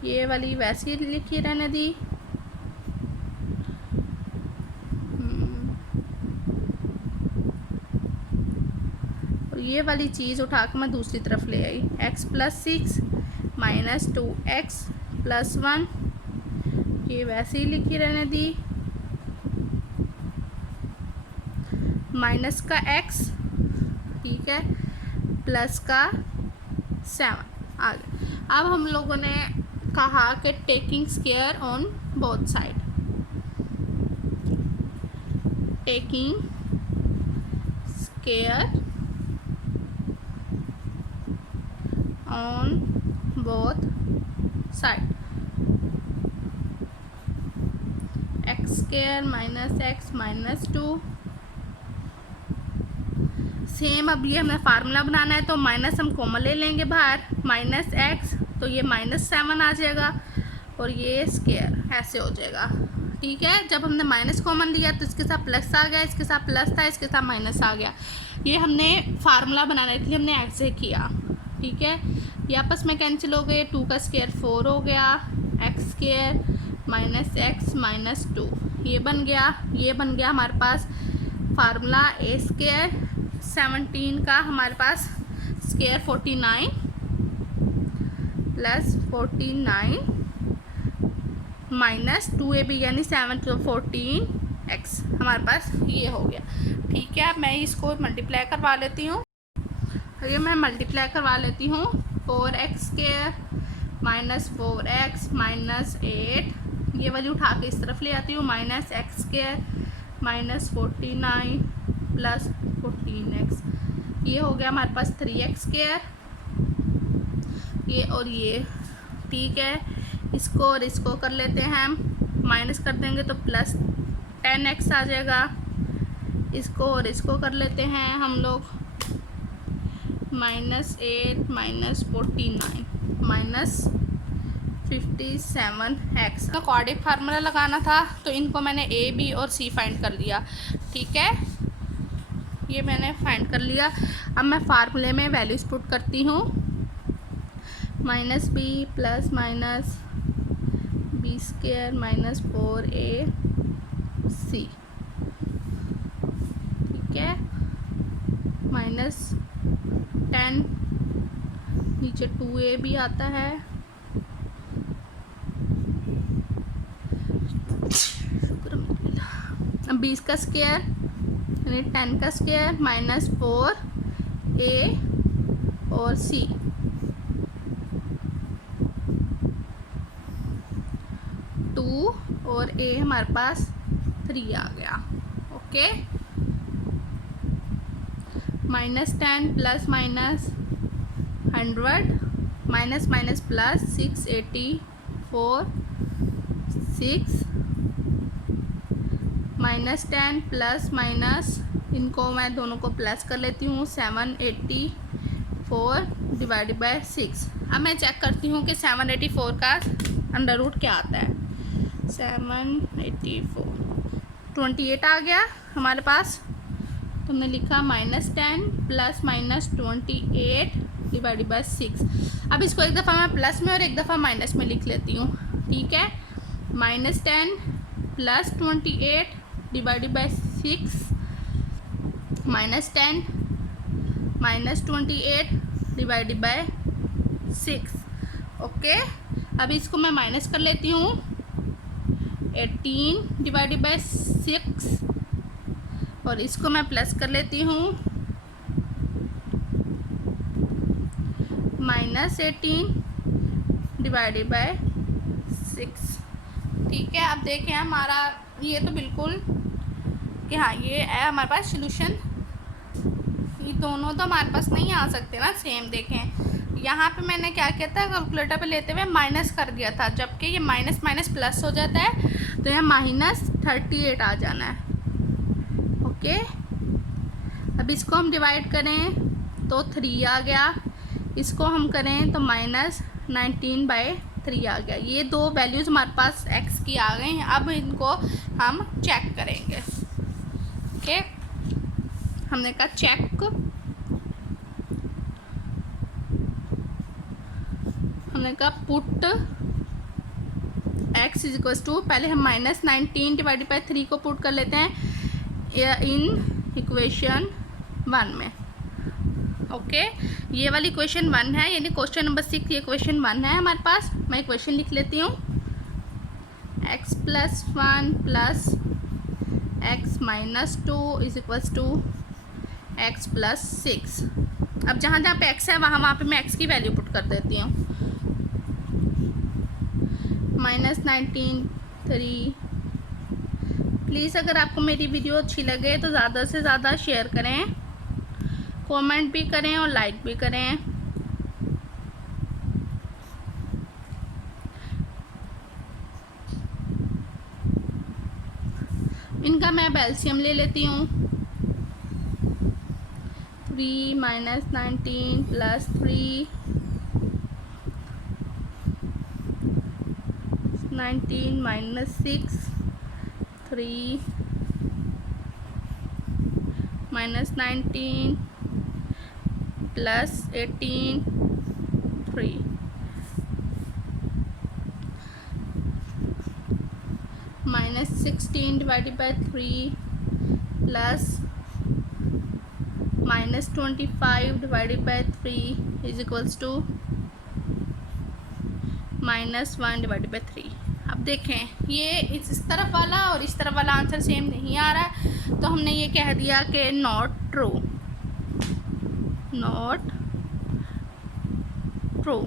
ये वाली वैसे ही लिखी रहने दी। और ये वाली चीज़ उठा के मैं दूसरी तरफ ले आई, x plus 6 minus 2x plus 1, ये वैसे ही लिखी रहने दी, माइनस का x, ठीक है, प्लस का 7 आ गया। अब हम लोगों ने कहा कि taking square on both side, taking square on both side. X square minus X minus 2। Same अब ये हमें फार्मूला बनाना है, तो माइनस हम कॉमन ले लेंगे बाहर, माइनस एक्स तो ये -7 आ जाएगा और ये स्क्वायर ऐसे हो जाएगा। ठीक है, जब हमने माइनस कॉमन लिया तो इसके साथ प्लस आ गया, इसके साथ प्लस था, इसके साथ माइनस आ गया। ये हमने फार्मूला बनाने के लिए हमने ऐसे किया। ठीक है, ये आपस में कैंसिल हो गए, 2 का स्क्वायर 4 हो गया, x square minus X minus 2 ये बन गया। ये बन गया हमारे पास फार्मूला ए स्क्वायर 17 का हमारे पास स्क्वायर 49 प्लस 49 माइनस 2ab यानी 7 to 14 एक्स हमारे पास ये हो गया। ठीक है, अब मैं इसको मल्टीप्लाई करवा लेती हूँ। ये मैं मल्टीप्लाई करवा लेती हूँ, 4x square minus 4x minus 8 ये वाली उठा के इस तरफ ले आती हूँ, minus x square minus 49 plus 14x ये हो गया हमारे पास 3x स्क्वायर ये और ये। ठीक है, इसको और इसको कर लेते हैं हम, माइनस कर देंगे तो प्लस 10x आ जाएगा। इसको और इसको कर लेते हैं हम लोग, -8 माइनस 49 माइनस 57x का क्वाड्रेटिक फार्मूला लगाना था, तो इनको मैंने a b और c फाइंड कर लिया। ठीक है, ये मैंने फाइंड कर लिया। अब मैं फार्मूले में वैल्यूज पुट करती हूँ, -b plus minus b square minus 4ac। ठीक है, -10 नीचे 2ab आता है, अब 20 का स्क्वायर यानी 10 का स्क्वायर माइनस 4a और c। और a हमारे पास 3 आ गया। Okay, -10 plus minus 100 minus minus plus 684 6 -10 plus minus इनको मैं दोनों को प्लस कर लेती हूँ, 784 डिवाइडेड बाय 6। अब मैं चेक करती हूँ कि 784 का अंडर रूट क्या आता है। 784 28 आ गया हमारे पास, तुमने लिखा -10 प्लस माइनस 28 डिवाइडेड बाय 6। अब इसको एक दफ़ा मैं प्लस में और एक दफ़ा माइनस में लिख लेती हूँ। ठीक है, -10 plus 28 divided by 6 -10 minus 28 divided by 6। Okay, अब इसको मैं माइनस कर लेती हूँ, 18 डिवाइडेड बाय 6 और इसको मैं प्लस कर लेती हूँ, -18 डिवाइडेड बाय 6। ठीक है, अब देखें हमारा ये तो बिल्कुल कि हाँ ये है हमारे पास सोल्यूशन। ये दोनों तो हमारे पास नहीं आ सकते ना सेम। देखें यहाँ पे मैंने क्या किया था, कैलकुलेटर पे लेते हुए माइनस कर दिया था, जबकि ये माइनस माइनस प्लस हो जाता है, तो यहाँ -38 आ जाना है। ओके, अब इसको हम डिवाइड करें तो 3 आ गया, इसको हम करें तो -19/3 आ गया। ये दो वैल्यूज़ हमारे पास x की आ गई हैं। अब इनको हम चेक करेंगे। ओके, हमने कहा चेक, हमने कहा पुट x इक्वल्स टू, पहले हम -19 डिवाइडेड बाय 3 को पुट कर लेते हैं इन इक्वेशन 1 में। ओके, ये वाली इक्वेशन 1 है, यानी क्वेश्चन नंबर 6 ये इक्वेशन 1 है हमारे पास। मैं इक्वेशन लिख लेती हूँ, x plus 1 plus x minus 2 is equals to x plus 6। अब जहाँ जहाँ पे x है वहाँ पे मैं x की वैल्यू पुट कर देती हूँ, -19 3। प्लीज़ अगर आपको मेरी वीडियो अच्छी लगे तो ज़्यादा से ज़्यादा शेयर करें, कमेंट भी करें और लाइक भी करें। इनका मैं एलसीएम ले लेती हूँ। 3 minus 19 plus 3, 19 minus 6, 3 minus 19 plus 18, 3 minus 16 divided by 3 plus minus 25 divided by 3 is equals to minus 1 divided by 3। अब देखें ये इस तरफ वाला और इस तरफ वाला आंसर सेम नहीं आ रहा है, तो हमने ये कह दिया कि नॉट ट्रू, नॉट ट्रू।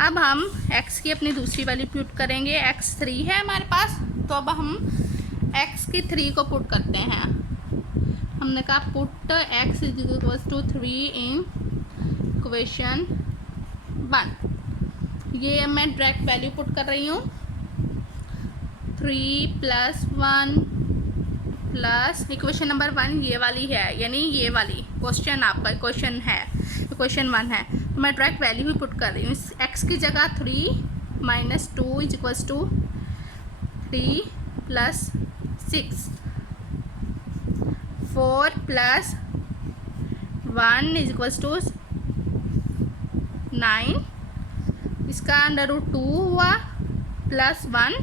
अब हम x की अपनी दूसरी वैल्यू पुट करेंगे। x 3 है हमारे पास, तो अब हम x की 3 को पुट करते हैं। हमने कहा put x is equal to 3 in equation 1। ये मैं डायरेक्ट वैल्यू पुट कर रही हूँ। 3 प्लस 1 प्लस इक्वेशन नंबर 1 ये वाली है, यानी ये वाली क्वेश्चन आपका क्वेश्चन है, इक्वेशन 1 है, तो मैं डायरेक्ट वैल्यू भी पुट कर रही हूँ। इस x की जगह 3 minus 2 is equals to 3 plus 6, 4 plus 1 is equals to 9, इसका अंडर रूट 2 हुआ प्लस 1,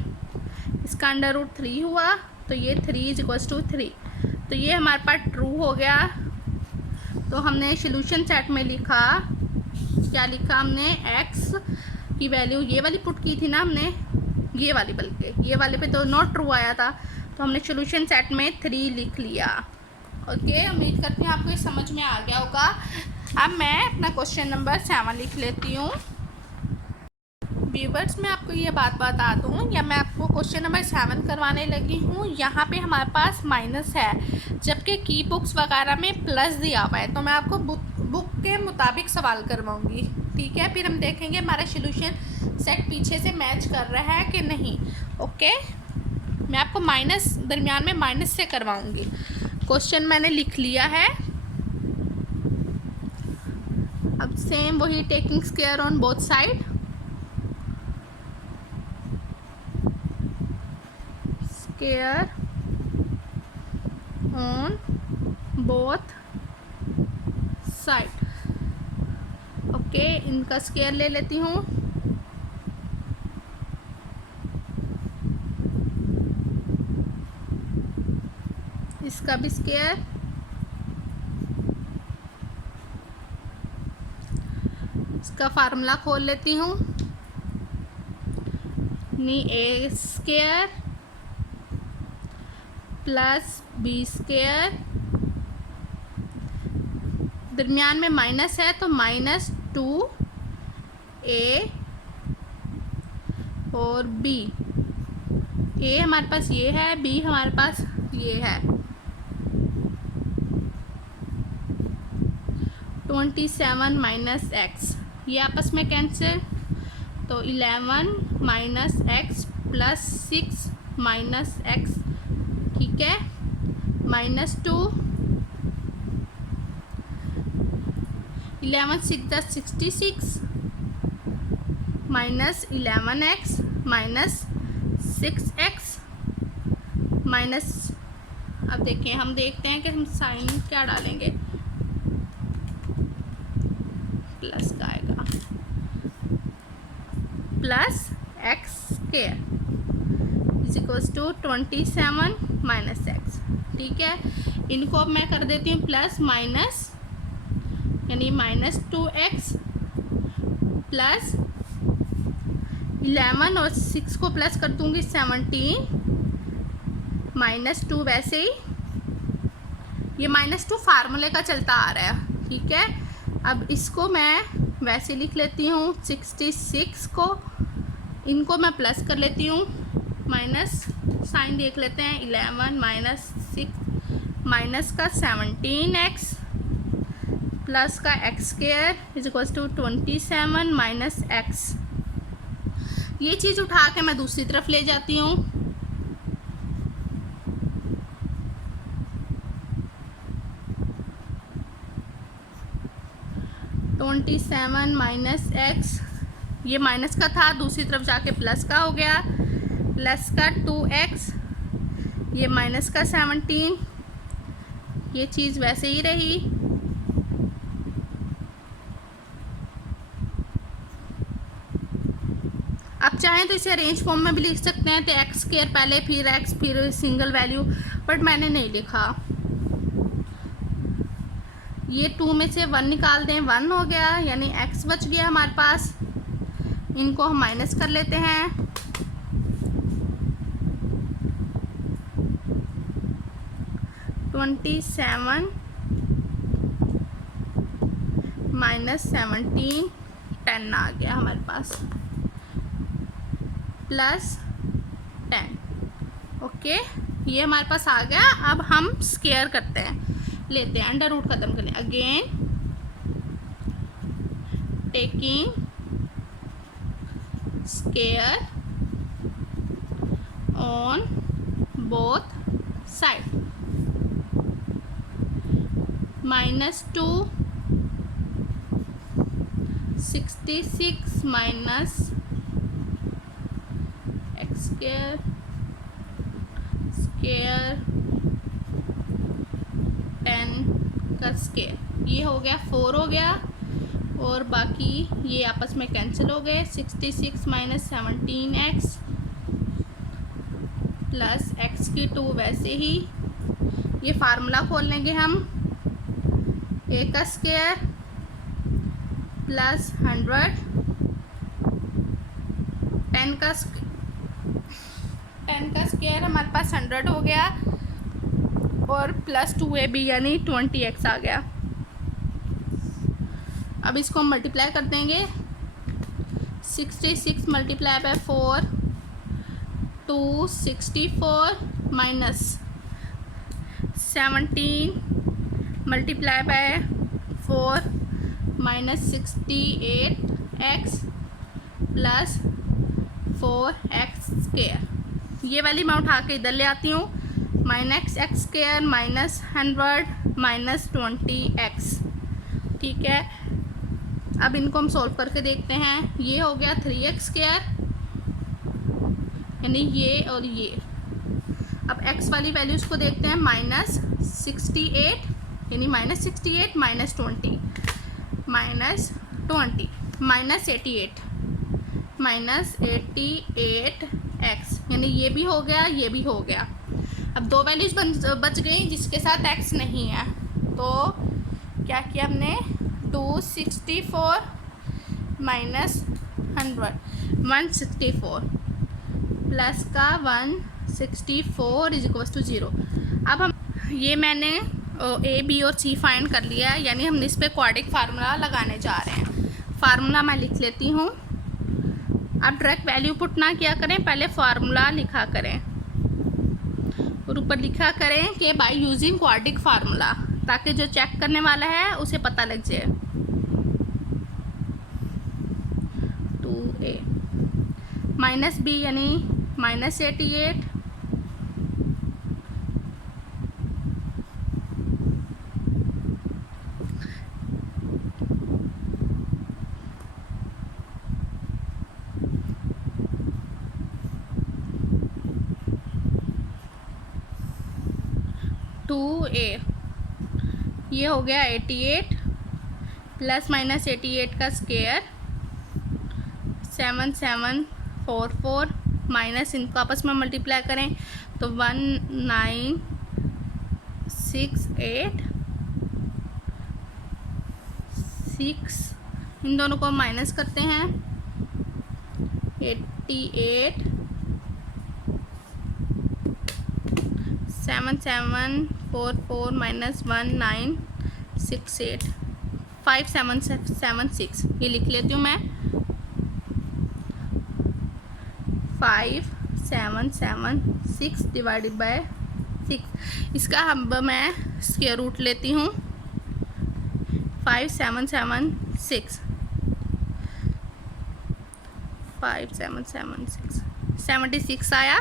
इसका अंडर रूट 3 हुआ, तो ये 3 इज इक्वल्स टू 3। तो ये हमारे पास ट्रू हो गया। तो हमने सोल्यूशन सेट में लिखा, क्या लिखा हमने, x की वैल्यू ये वाली पुट की थी ना हमने, ये वाली, बल्कि ये वाले पे तो नॉट ट्रू आया था, तो हमने सोल्यूशन सेट में 3 लिख लिया। ओके, उम्मीद करती हूँ आपको ये समझ में आ गया होगा। अब मैं अपना क्वेश्चन नंबर 7 लिख लेती हूँ। व्यूवर्स, मैं आपको ये बात बता दूँ, या मैं आपको क्वेश्चन नंबर 7 करवाने लगी हूँ। यहाँ पे हमारे पास माइनस है, जबकि की बुक्स वगैरह में प्लस दिया हुआ है, तो मैं आपको बुक के मुताबिक सवाल करवाऊँगी। ठीक है, फिर हम देखेंगे हमारा सोल्यूशन सेट पीछे से मैच कर रहा है कि नहीं। ओके, मैं आपको माइनस दरमियान में माइनस से करवाऊँगी। क्वेश्चन मैंने लिख लिया है। अब सेम वही, taking square on both side, square on both side. Okay, इनका स्क्वायर ले लेती हूँ। इसका भी स्क्वायर, इसका फार्मूला खोल लेती हूँ। ए स्क्वायर प्लस बी स्क्वायर, दरमियान में माइनस है तो माइनस 2a और b। a हमारे पास ये है, b हमारे पास ये है। 27 माइनस एक्स, ये आपस में कैंसिल, तो 11 minus x plus 6 minus X, ठीक है, minus 2, 11 6 66 minus 11x minus 6x minus, अब देखिए हम देखते हैं कि हम साइन क्या डालेंगे, प्लस का आएगा, plus X square is equals to 27 minus X. ठीक है, इनको अब मैं कर देती हूँ प्लस माइनस, यानी माइनस 2x प्लस 11 और 6 को प्लस कर दूँगी 17 माइनस 2, वैसे ही ये माइनस 2 फार्मूले का चलता आ रहा है। ठीक है, अब इसको मैं वैसे लिख लेती हूँ, 66 को, इनको मैं प्लस कर लेती हूँ, माइनस साइन देख लेते हैं, 11 माइनस 6 माइनस का 17x प्लस का X square is equals to 27 minus X. ये चीज़ उठा के मैं दूसरी तरफ ले जाती हूँ, 27 माइनस एक्स, ये माइनस का था, दूसरी तरफ जाके प्लस का हो गया, प्लस का 2x, ये माइनस का 17, ये चीज़ वैसे ही रही। आप चाहें तो इसे अरेंज फॉर्म में भी लिख सकते हैं, तो एक्स स्क्वायर पहले फिर एक्स फिर सिंगल वैल्यू, बट मैंने नहीं लिखा। ये 2 में से 1 निकाल दें, 1 हो गया, यानी x बच गया हमारे पास। इनको हम माइनस कर लेते हैं। -27 माइनस 17, 10 आ गया हमारे पास, प्लस 10। ओके, ये हमारे पास आ गया। अब हम स्क्वायर करते हैं, लेते हैं, अंडर रूट खत्म करें। Again taking square on both side, -2 66 minus x square square 10 का स्क्वायर, ये हो गया 4 हो गया, और बाकी ये आपस में कैंसिल हो गए। 66 माइनस 17x प्लस एक्स की 2 वैसे ही। ये फार्मूला खोल लेंगे हम, a का स्क्वायर प्लस 100, 10 का स्क्वायर हमारे पास 100 हो गया, और प्लस 2ab यानी 20x आ गया। अब इसको हम मल्टीप्लाई कर देंगे। 66 multiply by 4 264 minus 17 multiply by 4 minus 68x plus 4x square. ये वाली मैं उठा के इधर ले आती हूँ, minus x square minus 100 minus 20x। ठीक है, अब इनको हम सॉल्व करके देखते हैं। ये हो गया 3x स्क्वायर, यानी ये और ये। अब x वाली वैल्यूज़ को देखते हैं, -68 यानी -68 minus 20 minus 20 minus 88 minus 88x, यानी ये भी हो गया, ये भी हो गया। अब 2 वैल्यूज़ बच गई जिसके साथ x नहीं है, तो क्या किया हमने, 264 माइनस 100 164 प्लस का 164 इज इक्वल्स टू 0। अब हम ये मैंने ए बी और सी फाइंड कर लिया है, यानी हम इस पे क्वाड्रिक फार्मूला लगाने जा रहे हैं। फार्मूला मैं लिख लेती हूँ। आप डायरेक्ट वैल्यू पुट ना किया करें, पहले फार्मूला लिखा करें और ऊपर लिखा करें कि बाय यूजिंग क्वाड्रिक फार्मूला, ताकि जो चेक करने वाला है उसे पता लग जाए। 2a माइनस b यानी -88 2a, ये हो गया 88 प्लस माइनस 88 का स्क्वायर 7744 माइनस, इनको आपस में मल्टीप्लाई करें तो 1968 इन दोनों को माइनस करते हैं। 88 7744 माइनस 1968 5776, ये लिख लेती हूँ मैं, 5776 डिवाइडेड बाय 6। इसका अब मैं स्क्वायर रूट लेती हूँ। 5776 76 आया।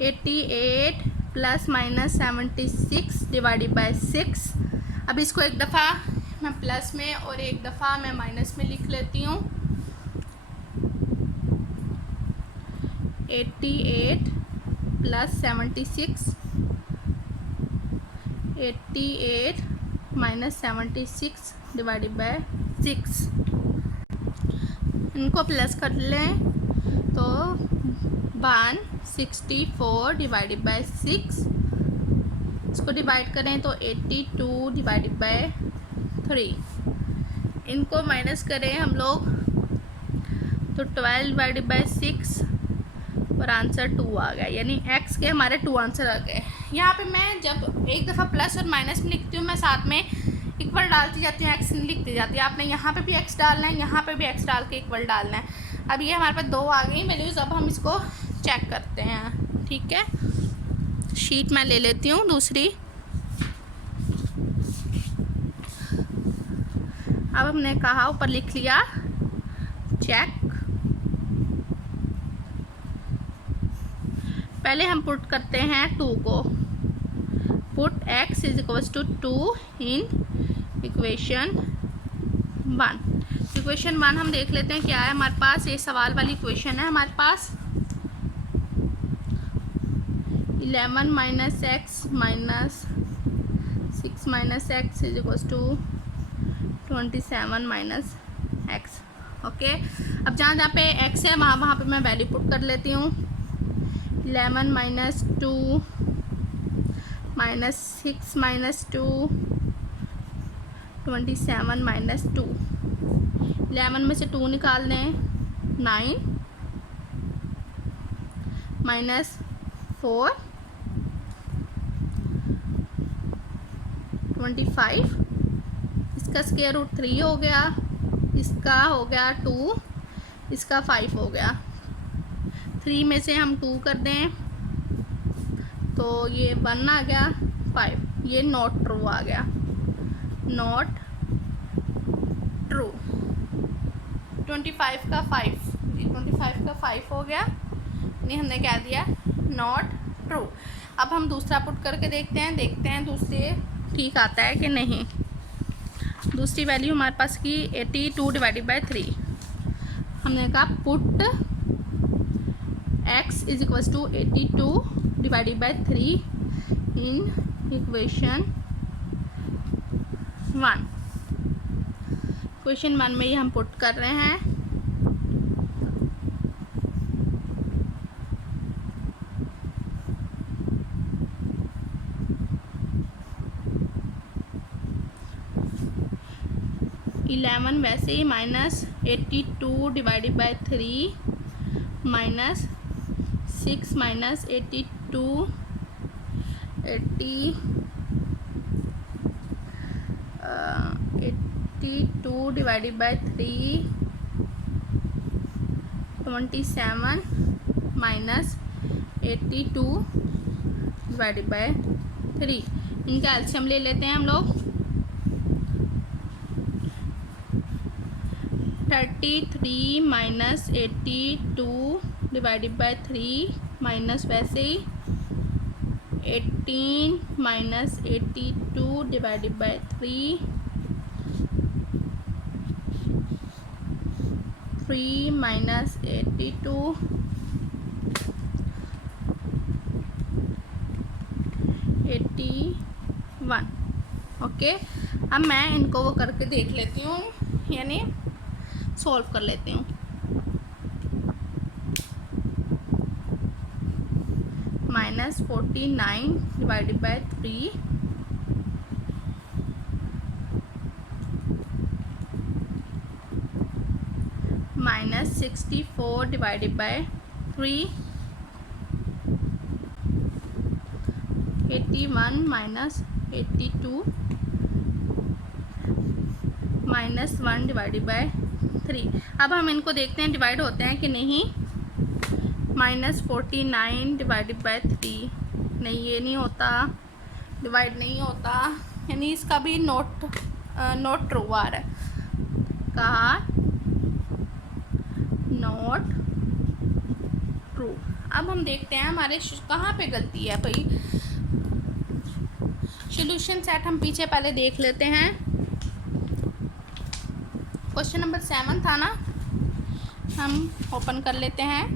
88 प्लस माइनस 76 डिवाइडेड बाय 6 अब इसको एक दफ़ा मैं प्लस में और एक दफ़ा मैं माइनस में लिख लेती हूँ। 88 प्लस 76, 88 माइनस 76 डिवाइडेड बाय 6। इनको प्लस कर लें तो 164 डिवाइडेड बाय 6। इसको डिवाइड करें तो 82 डिवाइडेड बाय 3। इनको माइनस करें हम लोग तो 12 डिवाइडेड बाय 6 और आंसर 2 आ गया, यानी x के हमारे 2 आंसर आ गए। यहाँ पे मैं जब एक दफ़ा प्लस और माइनस में लिखती हूँ, मैं साथ में इक्वल डालती जाती हूँ, x लिखती जाती है। आपने यहाँ पे भी x डालना है, यहाँ पे भी x डाल के इक्वल डालना है। अब ये हमारे पास 2 आ गई वैल्यूज़। अब हम इसको चेक करते हैं, ठीक है। शीट मैं ले लेती हूँ दूसरी। अब हमने कहा ऊपर लिख लिया चेक। पहले हम पुट करते हैं 2 को। Put x is equals to 2 in equation 1। Equation 1 हम देख लेते हैं क्या है हमारे पास। ये सवाल वाली इक्वेशन है हमारे पास। 11 minus X minus 6 minus X is equals to 27 minus X. Okay, अब जहाँ पे x है वहाँ पे मैं वैल्यू पुट कर लेती हूँ। 11 माइनस 2 माइनस 6 माइनस 2 27 माइनस 2। 11 में से 2 निकाल दें 9 माइनस 4 25। इसका स्क्वायर रूट 3 हो गया, इसका हो गया 2, इसका 5 हो गया। 3 में से हम 2 कर दें तो ये 1 आ गया, 5 ये नॉट ट्रू आ गया, नॉट ट्रू। 25 का 5, 25 का 5 हो गया, नहीं हमने क्या दिया नॉट ट्रू। अब हम दूसरा पुट करके देखते हैं दूसरे ठीक आता है कि नहीं। दूसरी वैल्यू हमारे पास की 82 डिवाइडेड बाय 3। हमने कहा put x is equals to 82 divided by 3 in equation 1। Equation 1 में ये हम पुट कर रहे हैं। इलेवन वैसे ही minus 82 divided by 3 minus 6 minus 82 divided by 3 27 minus 82 divided by 3। इनका एलसीएम ले लेते हैं हम लोग। 33 माइनस 82 डिवाइडेड बाय 3 माइनस वैसे ही 18 minus 82 divided by 3 minus 82 81। Okay, अब मैं इनको वो करके देख लेती हूँ, यानी सॉल्व कर लेती हूँ। Minus 49 divided by 3 minus 64 divided by 3 81 minus 82 minus 1 divided by 3। अब हम इनको देखते हैं डिवाइड होते हैं कि नहीं। माइनस 49 डिवाइडेड बाय 3, नहीं ये नहीं होता, डिवाइड नहीं होता, यानी इसका भी नोट ट्रू आ रहा है। कहा नॉट ट्रू। अब हम देखते हैं हमारे कहाँ पे गलती है भाई। सॉल्यूशन सेट हम पीछे पहले देख लेते हैं। क्वेश्चन नंबर 7 था ना, हम ओपन कर लेते हैं।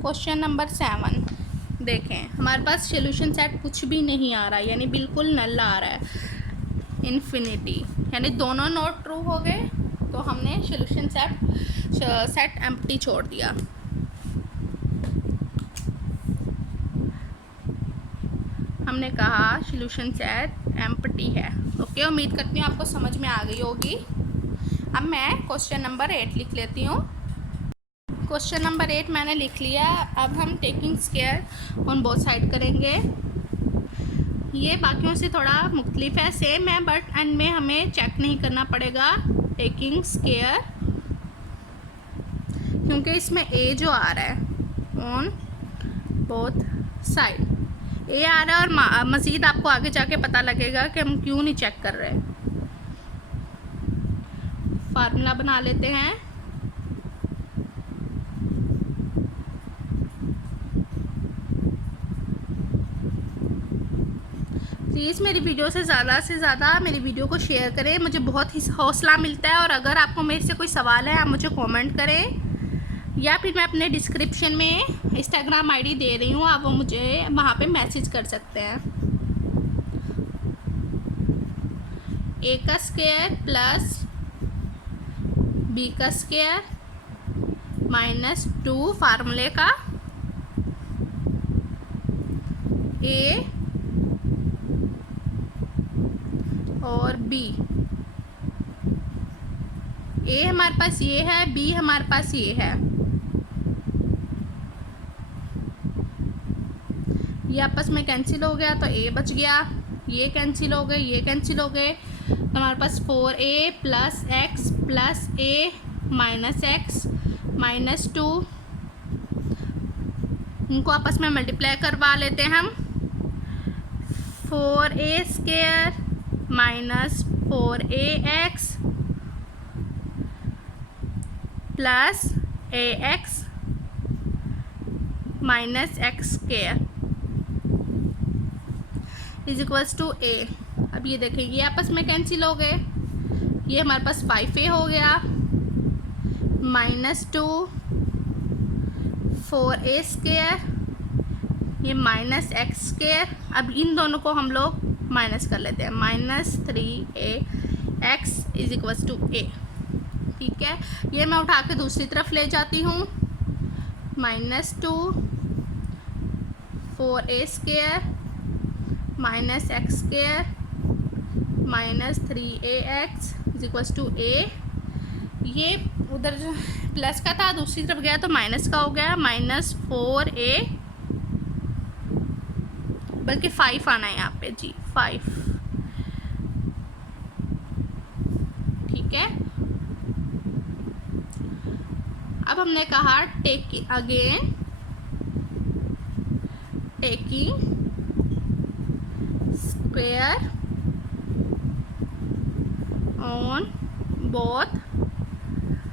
क्वेश्चन नंबर 7 देखें, हमारे पास सॉल्यूशन सेट कुछ भी नहीं आ रहा है, यानी बिल्कुल नल आ रहा है, इन्फिनिटी, यानी दोनों नोट ट्रू हो गए, तो हमने सॉल्यूशन सेट एम्प्टी छोड़ दिया। हमने कहा सॉल्यूशन सेट एम्प्टी है। ओके, उम्मीद करती हूँ आपको समझ में आ गई होगी। अब मैं क्वेश्चन नंबर 8 लिख लेती हूँ। क्वेश्चन नंबर 8 मैंने लिख लिया। अब हम taking square on both side करेंगे। ये बाकियों से थोड़ा मुख्तलिफ है, सेम है, बट एंड में हमें चेक नहीं करना पड़ेगा टेकिंग स्क्वायर, क्योंकि इसमें ए जो आ रहा है ऑन बोथ साइड ए आ रहा है, और मज़ीद आपको आगे जाके पता लगेगा कि हम क्यों नहीं चेक कर रहे। फार्मूला बना लेते हैं। प्लीज़ मेरी वीडियो से ज़्यादा मेरी वीडियो को शेयर करें, मुझे बहुत ही हौसला मिलता है। और अगर आपको मेरे से कोई सवाल है, आप मुझे कमेंट करें, या फिर मैं अपने डिस्क्रिप्शन में इंस्टाग्राम आईडी दे रही हूँ, आप वो मुझे वहाँ पे मैसेज कर सकते हैं। ए का स्क्वायर प्लस बी का स्क्वायर माइनस 2 फार्मूले का ए और बी। ए हमारे पास ये है, बी हमारे पास ये है। ये आपस में कैंसिल हो गया तो ए बच गया, ये कैंसिल हो गए, ये कैंसिल हो गए, तो हमारे पास 4a प्लस एक्स प्लस ए माइनस एक्स माइनस 2, इनको आपस में मल्टीप्लाई करवा लेते हैं हम। 4a square minus 4ax plus ax minus x square is equals to a. अब ये देखें, ये आपस में कैंसिल हो गए, ये हमारे पास 5a हो गया माइनस 2 4a स्क्वायर, ये माइनस एक्स स्क्वायर। अब इन दोनों को हम लोग माइनस कर लेते हैं, minus 3ax is equals to a. ठीक है, ये मैं उठा के दूसरी तरफ ले जाती हूँ, minus 2 4a square minus x square minus 3ax is equals to a. ये उधर जो प्लस का था दूसरी तरफ गया तो माइनस का हो गया, माइनस 4a, बल्कि 5 आना है यहाँ पे जी, 5। ठीक है, अब हमने कहा taking again taking square on both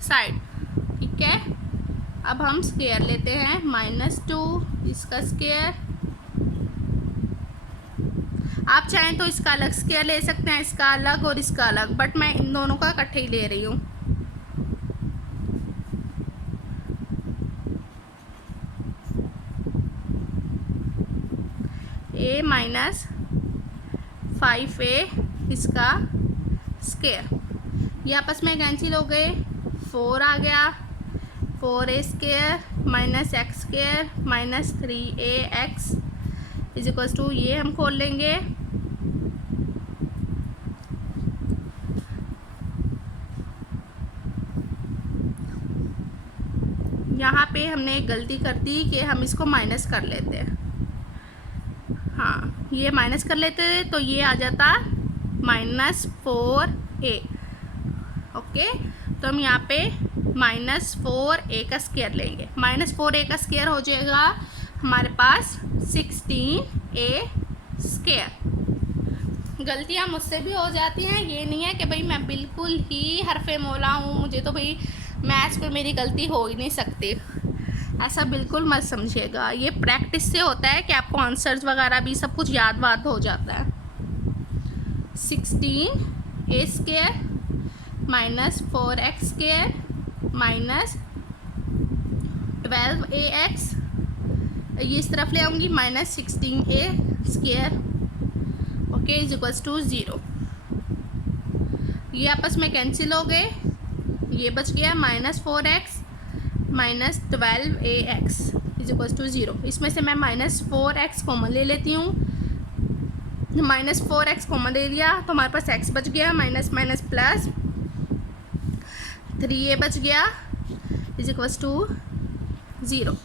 side. ठीक है, अब हम स्क्वायर लेते हैं, माइनस 2 इसका स्क्वायर, आप चाहें तो इसका अलग स्क्वायर ले सकते हैं, इसका अलग और इसका अलग, बट मैं इन दोनों का इकट्ठे ही ले रही हूँ। ए माइनस 5a इसका स्क्वायर, ये आपस में कैंसिल हो गए, 4 आ गया, 4a square minus x square minus 3ax is equals to, ये हम खोल लेंगे, यहाँ पे हमने एक गलती कर दी कि हम इसको माइनस कर लेते हैं। हाँ, ये माइनस कर लेते तो ये आ जाता माइनस 4a। ओके, तो हम यहाँ पे माइनस 4a का स्क्वायर लेंगे, माइनस 4a का स्क्वायर हो जाएगा हमारे पास 16a स्क्वायर। गलतियाँ मुझसे भी हो जाती हैं, ये नहीं है कि भाई मैं बिल्कुल ही हरफे मौला हूँ, मुझे तो भाई मैथ्स पे मेरी गलती हो ही नहीं सकती। ऐसा बिल्कुल मत समझिएगा, ये प्रैक्टिस से होता है कि आपको आंसर्स वगैरह भी सब कुछ याद हो जाता है। 16a² minus 4x² minus 12ax, ये इस तरफ ले आऊँगी, minus 16a², okay, is equals to 0। ये आपस में कैंसिल हो गए, ये बच गया minus 4x minus 12ax is equals to 0। इसमें से मैं माइनस 4x कॉमन ले लेती हूँ, माइनस 4x कॉमन ले लिया तो हमारे पास x बच गया, माइनस माइनस प्लस 3a बच गया इज इक्वल्स टू 0।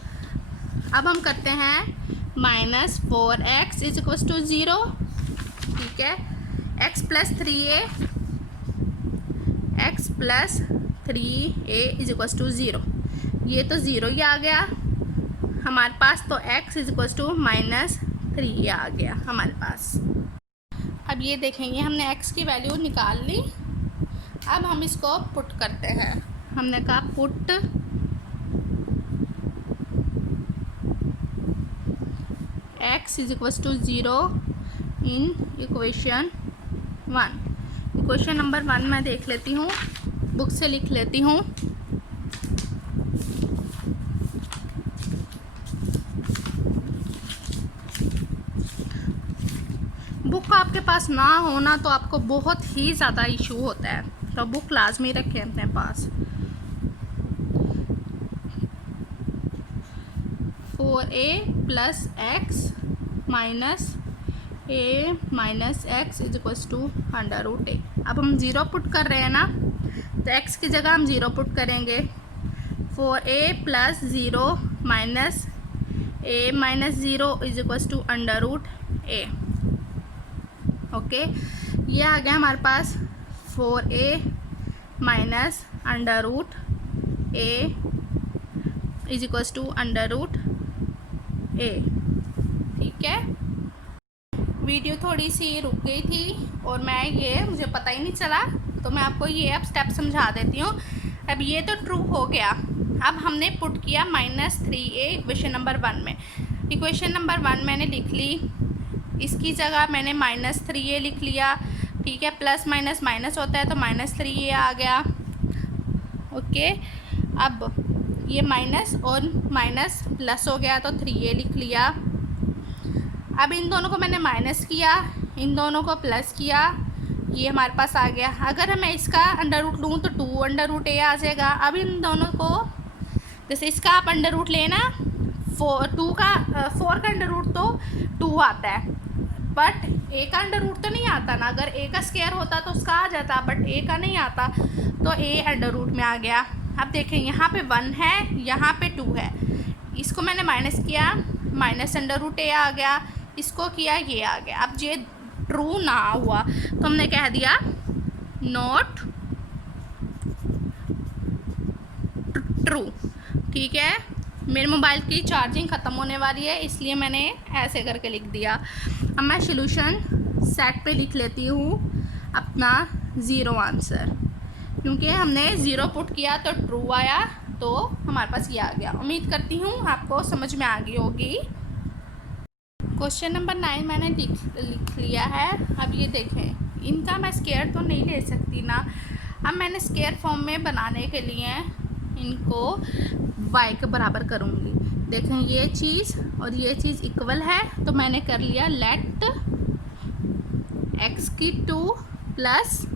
अब हम करते हैं minus 4x is equals to 0, ठीक है, x plus 3a, x plus 3a is equals to 0, ये तो 0 ही आ गया हमारे पास, तो x is equals to minus 3 आ गया हमारे पास। अब ये देखेंगे हमने x की वैल्यू निकाल ली, अब हम इसको पुट करते हैं। हमने कहा put x is equals to 0 in equation 1। Equation number 1 मैं देख लेती हूँ, बुक से लिख लेती हूँ। बुक आपके पास ना होना तो आपको बहुत ही ज़्यादा इशू होता है, तो बुक लाजमी रखें अपने पास। 4a plus x minus a minus x is equals to √a। अब हम 0 पुट कर रहे हैं ना, तो x की जगह हम 0 पुट करेंगे। 4a plus 0 minus a minus 0 is equals to √a, okay, ये आ गया हमारे पास 4a minus √a is equals to √a, ठीक है। वीडियो थोड़ी सी रुक गई थी और मुझे पता ही नहीं चला, तो मैं आपको ये अब स्टेप समझा देती हूँ। अब ये तो ट्रू हो गया, अब हमने पुट किया माइनस 3a इक्वेशन नंबर 1 में। इक्वेशन नंबर 1 मैंने लिख ली, इसकी जगह मैंने माइनस 3a लिख लिया, ठीक है, प्लस माइनस माइनस होता है तो माइनस 3a आ गया, ओके। अब ये माइनस और माइनस प्लस हो गया तो 3a लिख लिया। अब इन दोनों को मैंने माइनस किया, इन दोनों को प्लस किया, ये हमारे पास आ गया। अगर मैं इसका अंडर रूट लूँ तो 2√a आ जाएगा। अब इन दोनों को, जैसे इसका आप अंडर रूट लेना, 4 का अंडर रूट तो 2 आता है, बट a का अंडर रूट तो नहीं आता ना। अगर a का स्क्वायर होता तो उसका आ जाता, बट a का नहीं आता, तो a अंडर रूट में आ गया। अब देखें यहाँ पे 1 है, यहाँ पे 2 है, इसको मैंने माइनस किया, माइनस √a आ गया, इसको किया, ये आ गया। अब ये ट्रू ना हुआ तो हमने कह दिया नॉट ट्रू, ठीक है। मेरे मोबाइल की चार्जिंग ख़त्म होने वाली है, इसलिए मैंने ऐसे करके लिख दिया। अब मैं सॉल्यूशन सेट पे लिख लेती हूँ अपना 0 आंसर, क्योंकि हमने 0 पुट किया तो ट्रू आया, तो हमारे पास ये आ गया। उम्मीद करती हूँ आपको समझ में आ गई होगी। क्वेश्चन नंबर 9 मैंने लिख लिया है। अब ये देखें, इनका मैं स्क्वायर तो नहीं ले सकती ना। अब मैंने स्क्वायर फॉर्म में बनाने के लिए इनको y के बराबर करूँगी। देखें, ये चीज़ और ये चीज़ इक्वल है, तो मैंने कर लिया let x² plus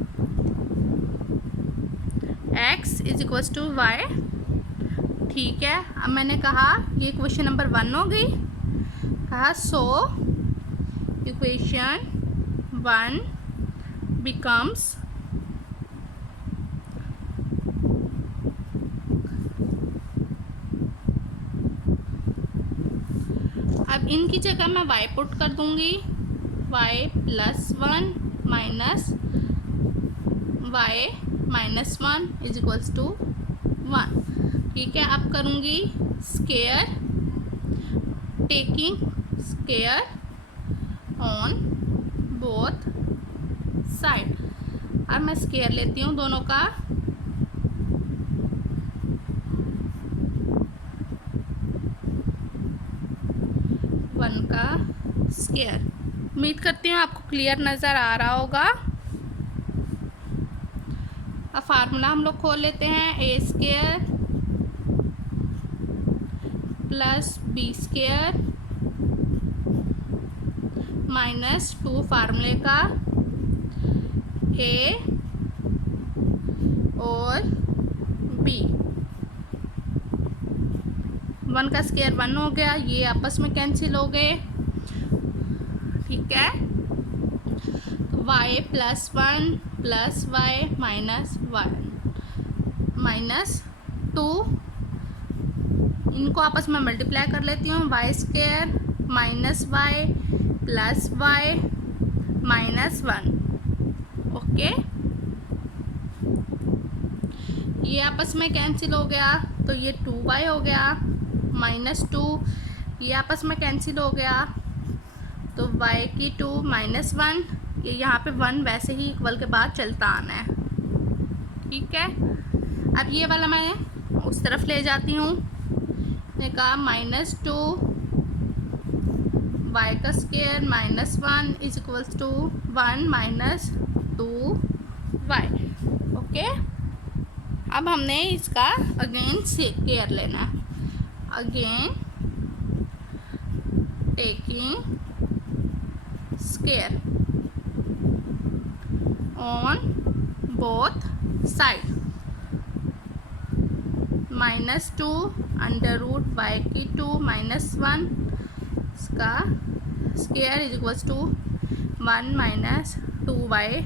x is equals to y, ठीक है। अब मैंने कहा ये क्वेश्चन नंबर 1 हो गई, कहा सो इक्वेशन 1 बिकम्स अब इनकी जगह मैं y पुट कर दूंगी, y plus 1 minus y minus 1 is equals to 1, ठीक है। अब करूँगी square, taking square on both side. अब मैं स्क्वायर लेती हूँ दोनों का, 1 का स्क्वायर। उम्मीद करती हूँ आपको क्लियर नज़र आ रहा होगा। अब फार्मूला हम लोग खोल लेते हैं। A square plus b square minus 2 फार्मूले का ए और बी। 1 का स्क्वायर 1 हो गया, ये आपस में कैंसिल हो गए। ठीक है, y plus 1 plus y minus 1 minus 2, इनको आपस में मल्टीप्लाई कर लेती हूँ। Y square minus y plus y minus 1। Okay, ये आपस में कैंसिल हो गया तो ये 2y हो गया माइनस 2, ये आपस में कैंसिल हो गया तो y की 2 माइनस 1, ये यहाँ पे 1 वैसे ही इक्वल के बाद चलता आना है। ठीक है, अब ये वाला मैं उस तरफ ले जाती हूँ। मैंने कहा माइनस 2 y का square minus 1 is equals to 1 minus 2y। Okay, अब हमने इसका अगेन स्क्वायर लेना है। Again taking square on both side. Minus 2 under root y की 2 माइनस 1 इसका square is equals to 1 minus 2y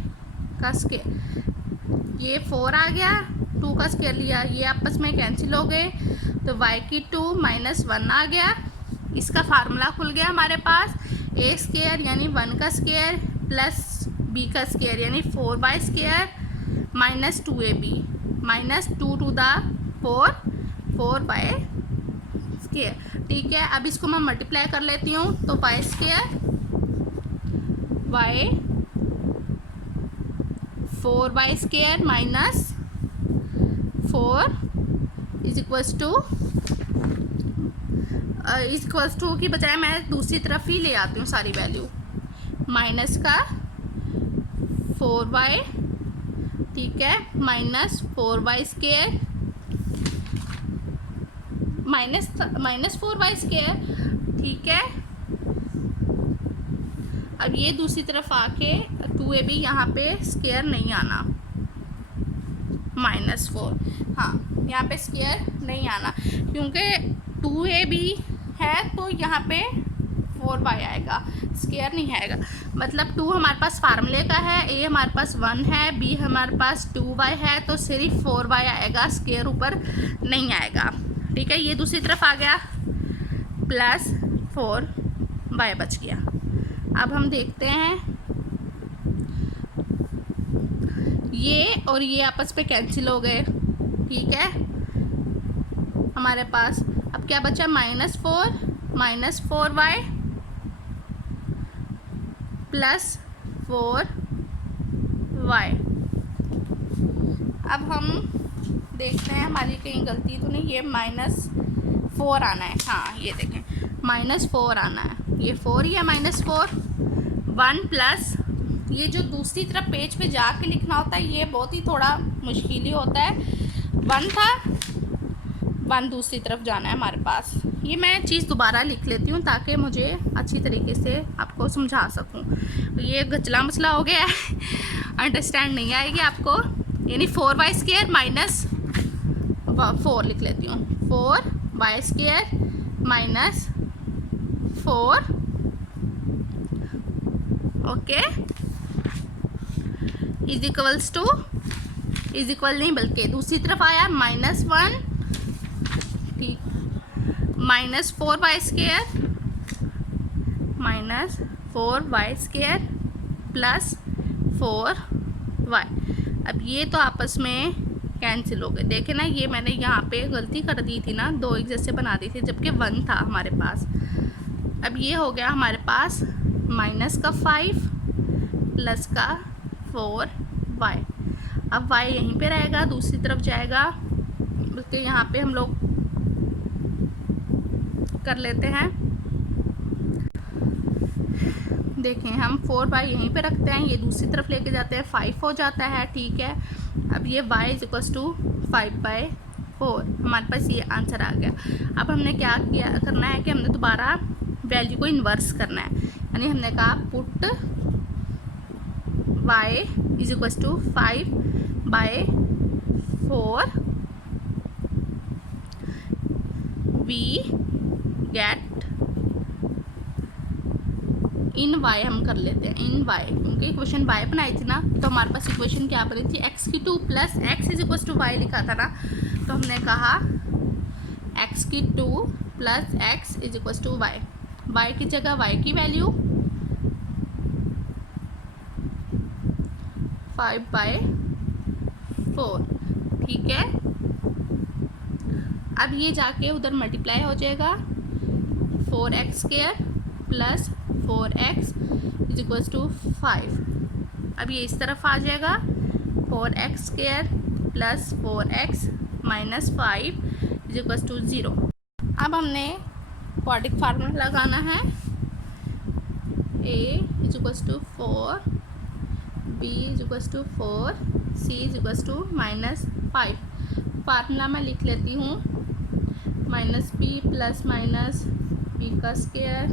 का स्क्वायर। ये 4 आ गया, 2 का स्क्वायर लिया, ये आपस में कैंसिल हो गए तो y की 2 माइनस 1 आ गया। इसका फार्मूला खुल गया हमारे पास। ए स्क्वायर यानी 1 का स्क्वायर प्लस b का स्क्वायर यानी 4y square minus 2ab minus 2 to the 4y square. ठीक है, अब इसको मैं मल्टीप्लाई कर लेती हूँ तो y square y 4y square minus 4 is equals to की बजाय मैं दूसरी तरफ ही ले आती हूँ सारी वैल्यू। माइनस का 4y, ठीक है, minus 4y square minus 4y square. ठीक है, अब ये दूसरी तरफ आके 2ab यहाँ पे स्क्वायर नहीं आना, माइनस 4, हाँ यहाँ पे स्क्वायर नहीं आना क्योंकि 2ab है तो यहाँ पे 4y आएगा, स्क्वायर नहीं आएगा। मतलब 2 हमारे पास फार्मूले का है, a हमारे पास 1 है, b हमारे पास 2y है तो सिर्फ 4y आएगा, स्क्वायर ऊपर नहीं आएगा। ठीक है, ये दूसरी तरफ आ गया प्लस 4y बच गया। अब हम देखते हैं ये और ये आपस पे कैंसिल हो गए। ठीक है, हमारे पास अब क्या बचा, माइनस 4y प्लस 4y। अब हम देखते हैं हमारी कहीं गलती तो नहीं, ये माइनस 4 आना है। हाँ ये देखें माइनस 4 आना है, ये 4 ही है माइनस 4। 1 प्लस ये जो दूसरी तरफ पेज पे जाके लिखना होता है ये बहुत ही थोड़ा मुश्किल ही होता है। 1 था, 1 दूसरी तरफ जाना है हमारे पास। ये मैं चीज़ दोबारा लिख लेती हूँ ताकि मुझे अच्छी तरीके से आपको समझा सकूँ। ये गचला मसला हो गया है, अंडरस्टैंड नहीं आएगी आपको। यानी 4y स्क्वायर माइनस 4 लिख लेती हूँ, 4y square minus 4। Okay, is equals to, is equal नहीं बल्कि दूसरी तरफ आया माइनस 1, ठीक, minus 4y square minus 4y square plus 4y। अब ये तो आपस में कैंसिल हो गए। देखे ना, ये मैंने यहाँ पे गलती कर दी थी ना, 2 एक जैसे बना दी थी जबकि 1 था हमारे पास। अब ये हो गया हमारे पास माइनस का 5 प्लस का 4y। अब y यहीं पे रहेगा, दूसरी तरफ जाएगा, बल्कि यहाँ पे हम लोग कर लेते हैं देखें हम 4y यहीं पे रखते हैं, ये दूसरी तरफ लेके जाते हैं, 5 हो जाता है, ठीक है। अब ये y इज इक्वल्स टू 5/4, हमारे पास ये आंसर आ गया। अब हमने क्या किया करना है कि हमने दोबारा वैल्यू को इन्वर्स करना है, यानी हमने कहा put y is equals to 5/4 we get in y, हम कर लेते हैं इन y, क्योंकि इक्वेशन y बनाई थी ना, तो हमारे पास इक्वेशन क्या बनी थी, x³ plus x is equals to y लिखा था ना, तो हमने कहा x³ plus x is equals to y, y की जगह y की वैल्यू 5/4, ठीक है। अब ये जाके उधर मल्टीप्लाई हो जाएगा, 4x² plus 4x is equals to 5। अब ये इस तरफ आ जाएगा, 4x² plus 4x minus 5 is equals to 0। अब हमने क्वाड्रेटिक फार्मूला लगाना है, a is equals to 4, b is equals to 4, c is equals to -5। Formula मैं लिख लेती हूँ, -b प्लस माइनस b का square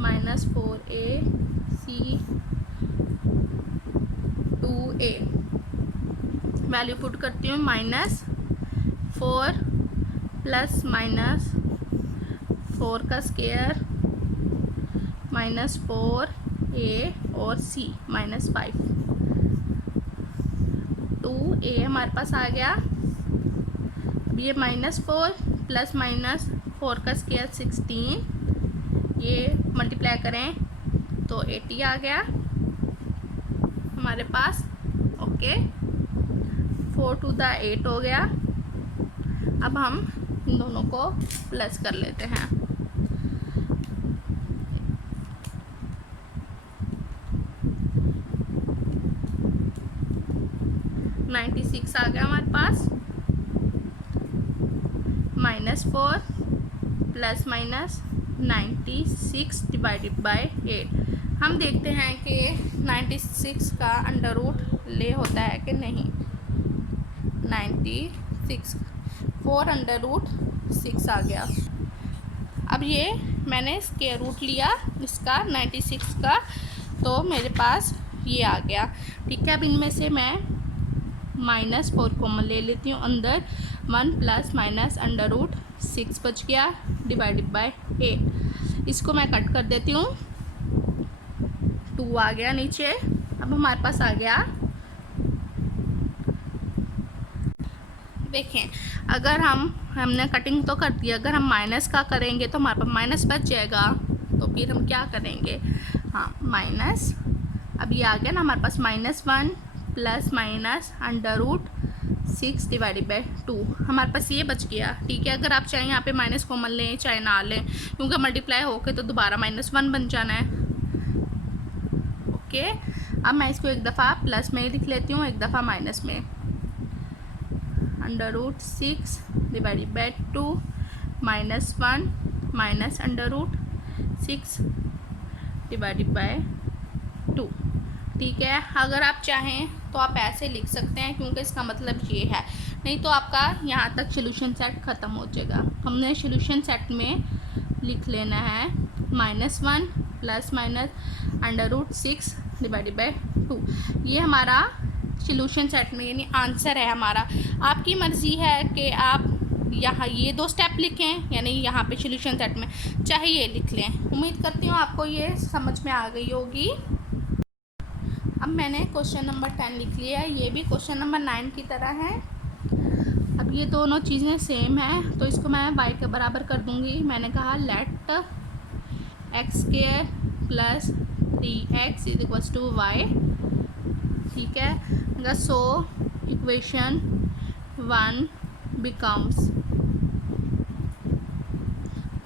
minus 4ac 2a, value put करती हूँ, -4 प्लस माइनस 4 का स्क्वायर -4a और c -5, 2a हमारे पास आ गया। अब ये -4 प्लस माइनस 4 का स्क्वायर 16, ये मल्टीप्लाई करें तो 80 आ गया हमारे पास, ओके। 4 to the 8 हो गया। अब हम इन दोनों को प्लस कर लेते हैं, -6 आ गया हमारे पास, -4 प्लस माइनस 96 डिवाइडेड बाय 8। हम देखते हैं कि 96 का अंडर रूट ले होता है कि नहीं। 96 4√6 आ गया। अब ये मैंने स्क्वायर रूट लिया इसका 96 का, तो मेरे पास ये आ गया, ठीक है। अब इनमें से मैं -4 कॉमन ले लेती हूँ अंदर, 1 प्लस माइनस √6 बच गया डिवाइडेड बाय 8। इसको मैं कट कर देती हूँ, 2 आ गया नीचे। अब हमारे पास आ गया, देखें अगर हमने कटिंग तो कर दिया, अगर हम माइनस का करेंगे तो हमारे पास माइनस बच जाएगा, तो फिर हम क्या करेंगे, हाँ माइनस। अब ये आ गया ना हमारे पास -1 प्लस माइनस √6 डिवाइडेड बाय 2, हमारे पास ये बच गया, ठीक है। अगर आप चाहें यहाँ पे माइनस कॉमन लें चाहे ना लें, क्योंकि मल्टीप्लाई होके तो दोबारा -1 बन जाना है, ओके। अब मैं इसको एक दफ़ा प्लस में लिख लेती हूँ, एक दफ़ा माइनस में, √6 divided bye 2 -1 minus √6 divided bye 2, ठीक है। अगर आप चाहें तो आप ऐसे लिख सकते हैं, क्योंकि इसका मतलब ये है, नहीं तो आपका यहाँ तक सोल्यूशन सेट ख़त्म हो जाएगा। हमने सोल्यूशन सेट में लिख लेना है -1 प्लस माइनस √6 डिवाइडेड बाय 2, ये हमारा सोल्यूशन सेट में यानी आंसर है हमारा। आपकी मर्ज़ी है कि आप यहाँ ये 2 स्टेप लिखें, यानी यहाँ पे सोल्यूशन सेट में चाहे ये लिख लें। उम्मीद करती हूँ आपको ये समझ में आ गई होगी। अब मैंने क्वेश्चन नंबर 10 लिख लिया है, ये भी क्वेश्चन नंबर 9 की तरह है। अब ये दोनों चीज़ें सेम हैं, तो इसको मैं y के बराबर कर दूँगी। मैंने कहा let x² plus 3x is equals to y, ठीक है। सो इक्वेशन 1 बिकम्स,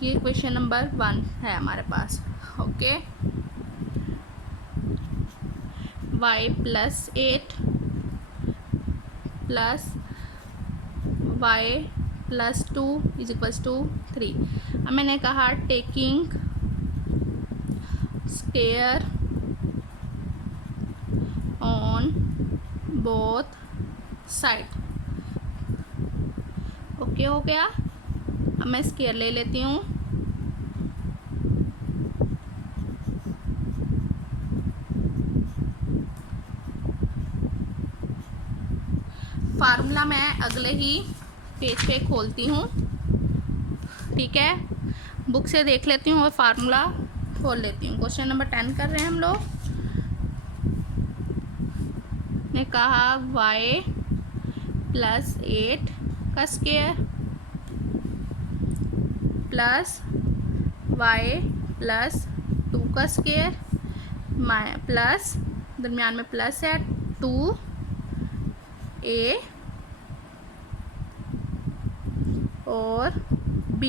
ये इक्वेशन नंबर 1 है हमारे पास, okay. y plus 8 plus y plus 2 is equals to 3। अब मैंने कहा taking square on both side. Okay हो गया। अब मैं स्क्वायर ले लेती हूँ। फार्मूला मैं अगले ही पेज पे खोलती हूँ, ठीक है। बुक से देख लेती हूँ और फार्मूला खोल लेती हूँ। क्वेश्चन नंबर 10 कर रहे हैं हम लोग। ने कहा y प्लस 8 का स्क्वायर प्लस y प्लस 2 का स्क्वायर प्लस, दरमियान में प्लस है, 2a और b।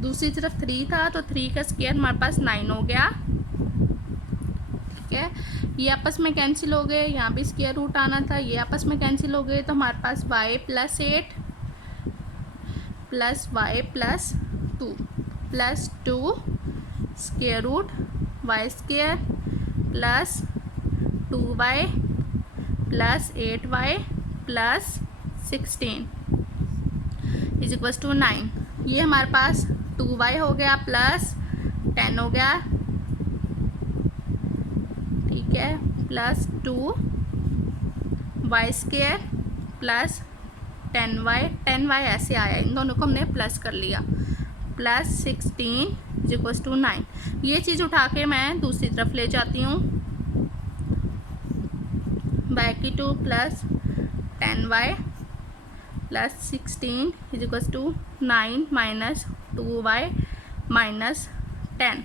दूसरी तरफ 3 था तो 3 का स्क्वायर हमारे पास 9 हो गया, ठीक है। ये आपस में कैंसिल हो गए, यहाँ पे स्क्वायर रूट आना था, ये आपस में कैंसिल हो गए, तो हमारे पास y plus 8 plus y plus 2 plus 2 square root y square plus 2y plus 8y plus 16 is equal to 9। ये हमारे पास 2y हो गया प्लस 10 हो गया, ठीक है, plus 2y square plus 10y ऐसे आया, इन दोनों को हमने प्लस कर लिया, प्लस 16 इज इक्वल टू 9। ये चीज़ उठा के मैं दूसरी तरफ ले जाती हूँ, y की 2 plus 10y plus 16 is equal to 9 minus 2y minus 10।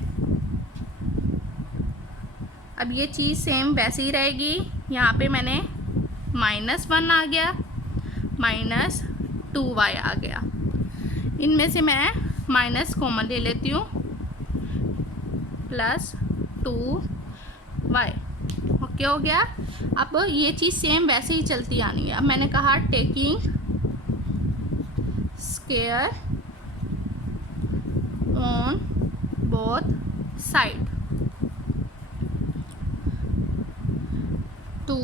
अब ये चीज़ सेम वैसे ही रहेगी, यहाँ पे मैंने -1 आ गया, माइनस 2y आ गया, इनमें से मैं माइनस कॉमन ले लेती हूँ, प्लस 2y। ओके हो गया। अब ये चीज़ सेम वैसे ही चलती आनी है। अब मैंने कहा taking square on both side to,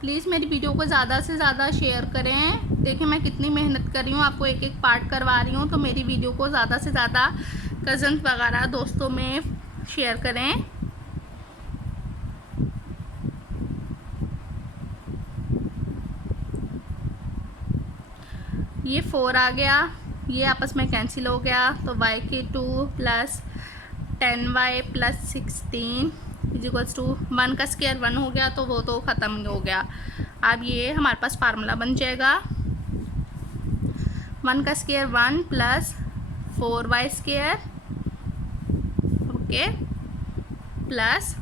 please मेरी वीडियो को ज़्यादा से ज़्यादा शेयर करें। देखिए मैं कितनी मेहनत कर रही हूँ, आपको एक एक पार्ट करवा रही हूँ, तो मेरी वीडियो को ज़्यादा से ज़्यादा कज़न्स वगैरह दोस्तों में शेयर करें। ये 4 आ गया, ये आपस में कैंसिल हो गया, तो y की 2 plus 10y plus 16 is equals to 1 का स्क्वायर 1 हो गया, तो वो तो ख़त्म हो गया। अब ये हमारे पास फार्मूला बन जाएगा 1 का square 1 plus 4y square, okay, plus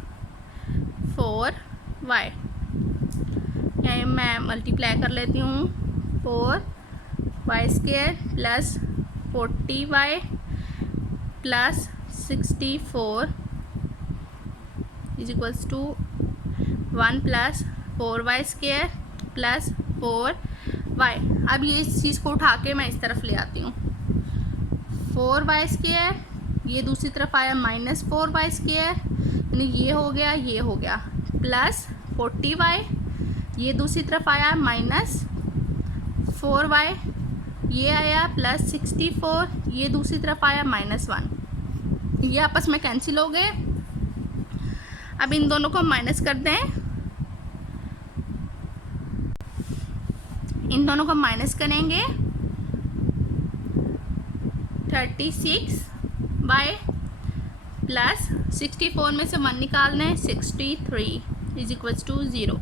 4y। यहाँ मैं मल्टीप्लाई कर लेती हूँ, 4y square plus 40y plus 64 is equals to 1 plus 4y square plus 4y। अब ये इस चीज़ को उठा के मैं इस तरफ ले आती हूँ, 4y स्क्वायर, ये दूसरी तरफ आया माइनस 4y स्क्वायर, यानी ये हो गया, प्लस 40y, ये दूसरी तरफ आया माइनस 4y, ये आया प्लस 64, ये दूसरी तरफ आया -1, ये आपस में कैंसिल हो गए। अब इन दोनों को माइनस कर दें, इन दोनों को माइनस करेंगे, 36y प्लस 64 में से 1 निकालना है, 63 is equals to 0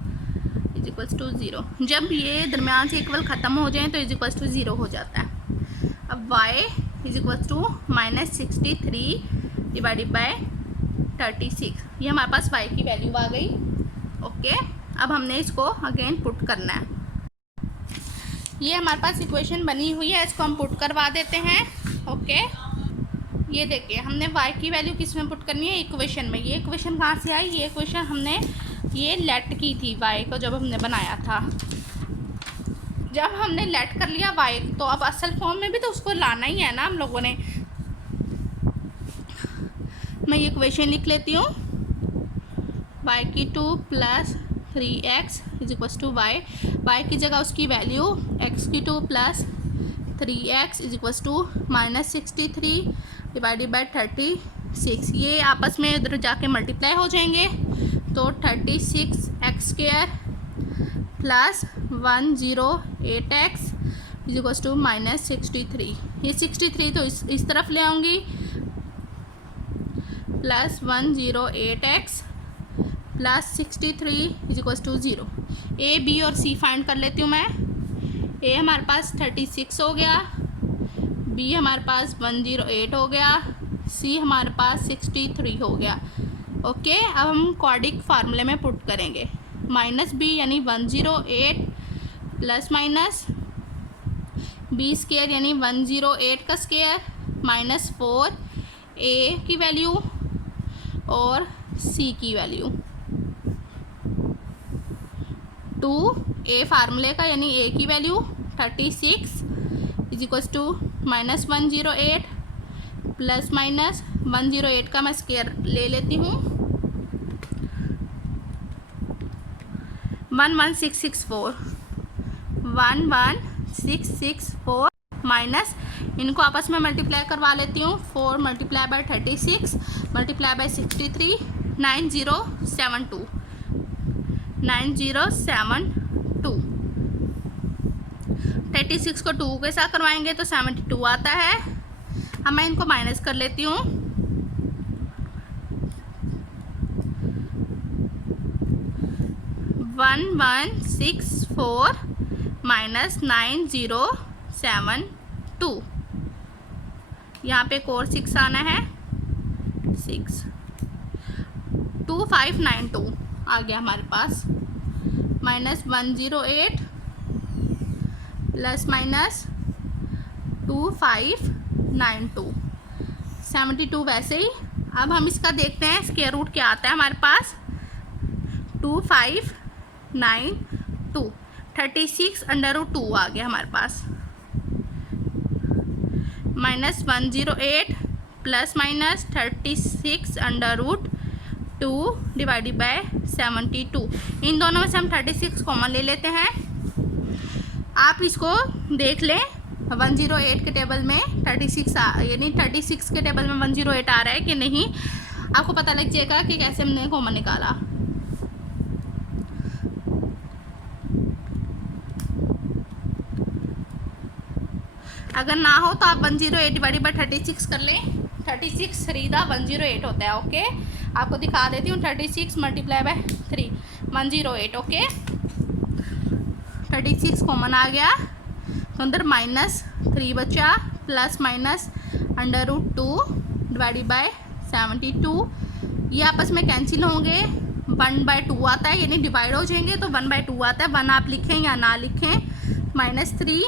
is equals to 0। जब ये दरमियान से इक्वल ख़त्म हो जाए तो इज इक्वल्स टू 0 हो जाता है। अब y is equals to -63 divided by 36, ये हमारे पास y की वैल्यू आ गई। ओके, अब हमने इसको अगेन पुट करना है। ये हमारे पास इक्वेशन बनी हुई है, इसको हम पुट करवा देते हैं। ओके, ये देखिए हमने y की वैल्यू किस में पुट करनी है, इक्वेशन में। ये इक्वेशन कहाँ से आई, ये इक्वेशन हमने ये लेट की थी y को, जब हमने बनाया था। जब हमने लेट कर लिया y, तो अब असल फॉर्म में भी तो उसको लाना ही है ना हम लोगों ने। मैं ये इक्वेशन लिख लेती हूँ, y की 2 plus 3x is equal to y की जगह उसकी वैल्यू x की 2 plus 3x is equal to -63 divided by 36। ये आपस में इधर जाके मल्टीप्लाई हो जाएंगे, तो 36x² plus 108x is equal to -63। ये 63 तो इस तरफ ले आऊँगी, plus 108x plus 63 is equal to 0। A b और सी फाइंड कर लेती हूँ मैं। ए हमारे पास 36 हो गया, बी हमारे पास 108 हो गया, सी हमारे पास 63 हो गया। ओके, अब हम क्वाड्रिक फार्मूले में पुट करेंगे। माइनस बी यानी 108 प्लस माइनस बी स्केयर यानी 108 का स्केयर माइनस 4 ए की वैल्यू और सी की वैल्यू 2 ए फार्मूले का यानी ए की value 36 is equal to -108 plus minus 108 का मैं स्केयर ले लेती हूँ 11664 माइनस इनको आपस में मल्टीप्लाई करवा लेती हूँ। 4 मल्टीप्लाई बाय 36 मल्टीप्लाई बाय 63 9072 36 को 2 के साथ करवाएंगे तो 72 आता है। अब मैं इनको माइनस कर लेती हूँ। 1164 माइनस 9072, यहाँ पे कोर 6 आना है, 6 2592 आ गया हमारे पास, माइनस 108 प्लस माइनस 2592 72 वैसे ही। अब हम इसका देखते हैं स्क्वायर रूट क्या आता है हमारे पास। 2592 36 √2 आ गया हमारे पास, minus 108 plus minus 36 √2 divided by 72। इन दोनों में से हम 36 कॉमन ले लेते हैं। आप इसको देख लें 108 के टेबल में 36 यानी 36 के टेबल में 108 आ रहा है कि नहीं, आपको पता लग जाएगा कि कैसे हमने कॉमन निकाला। अगर ना हो तो आप 108 डिवाइडेड बाई 36 कर लें। 36 सीधा 108 होता है। ओके, आपको दिखा देती हूँ। 36 मल्टीप्लाई बाय 3 108। ओके, 36 कॉमन आ गया तो अंदर -3 बचा, प्लस माइनस √2 डिवाइडेड बाय 72। ये आपस में कैंसिल होंगे, 1/2 आता है, यानी डिवाइड हो जाएंगे तो 1/2 आता है। 1 आप लिखें या ना लिखें, -3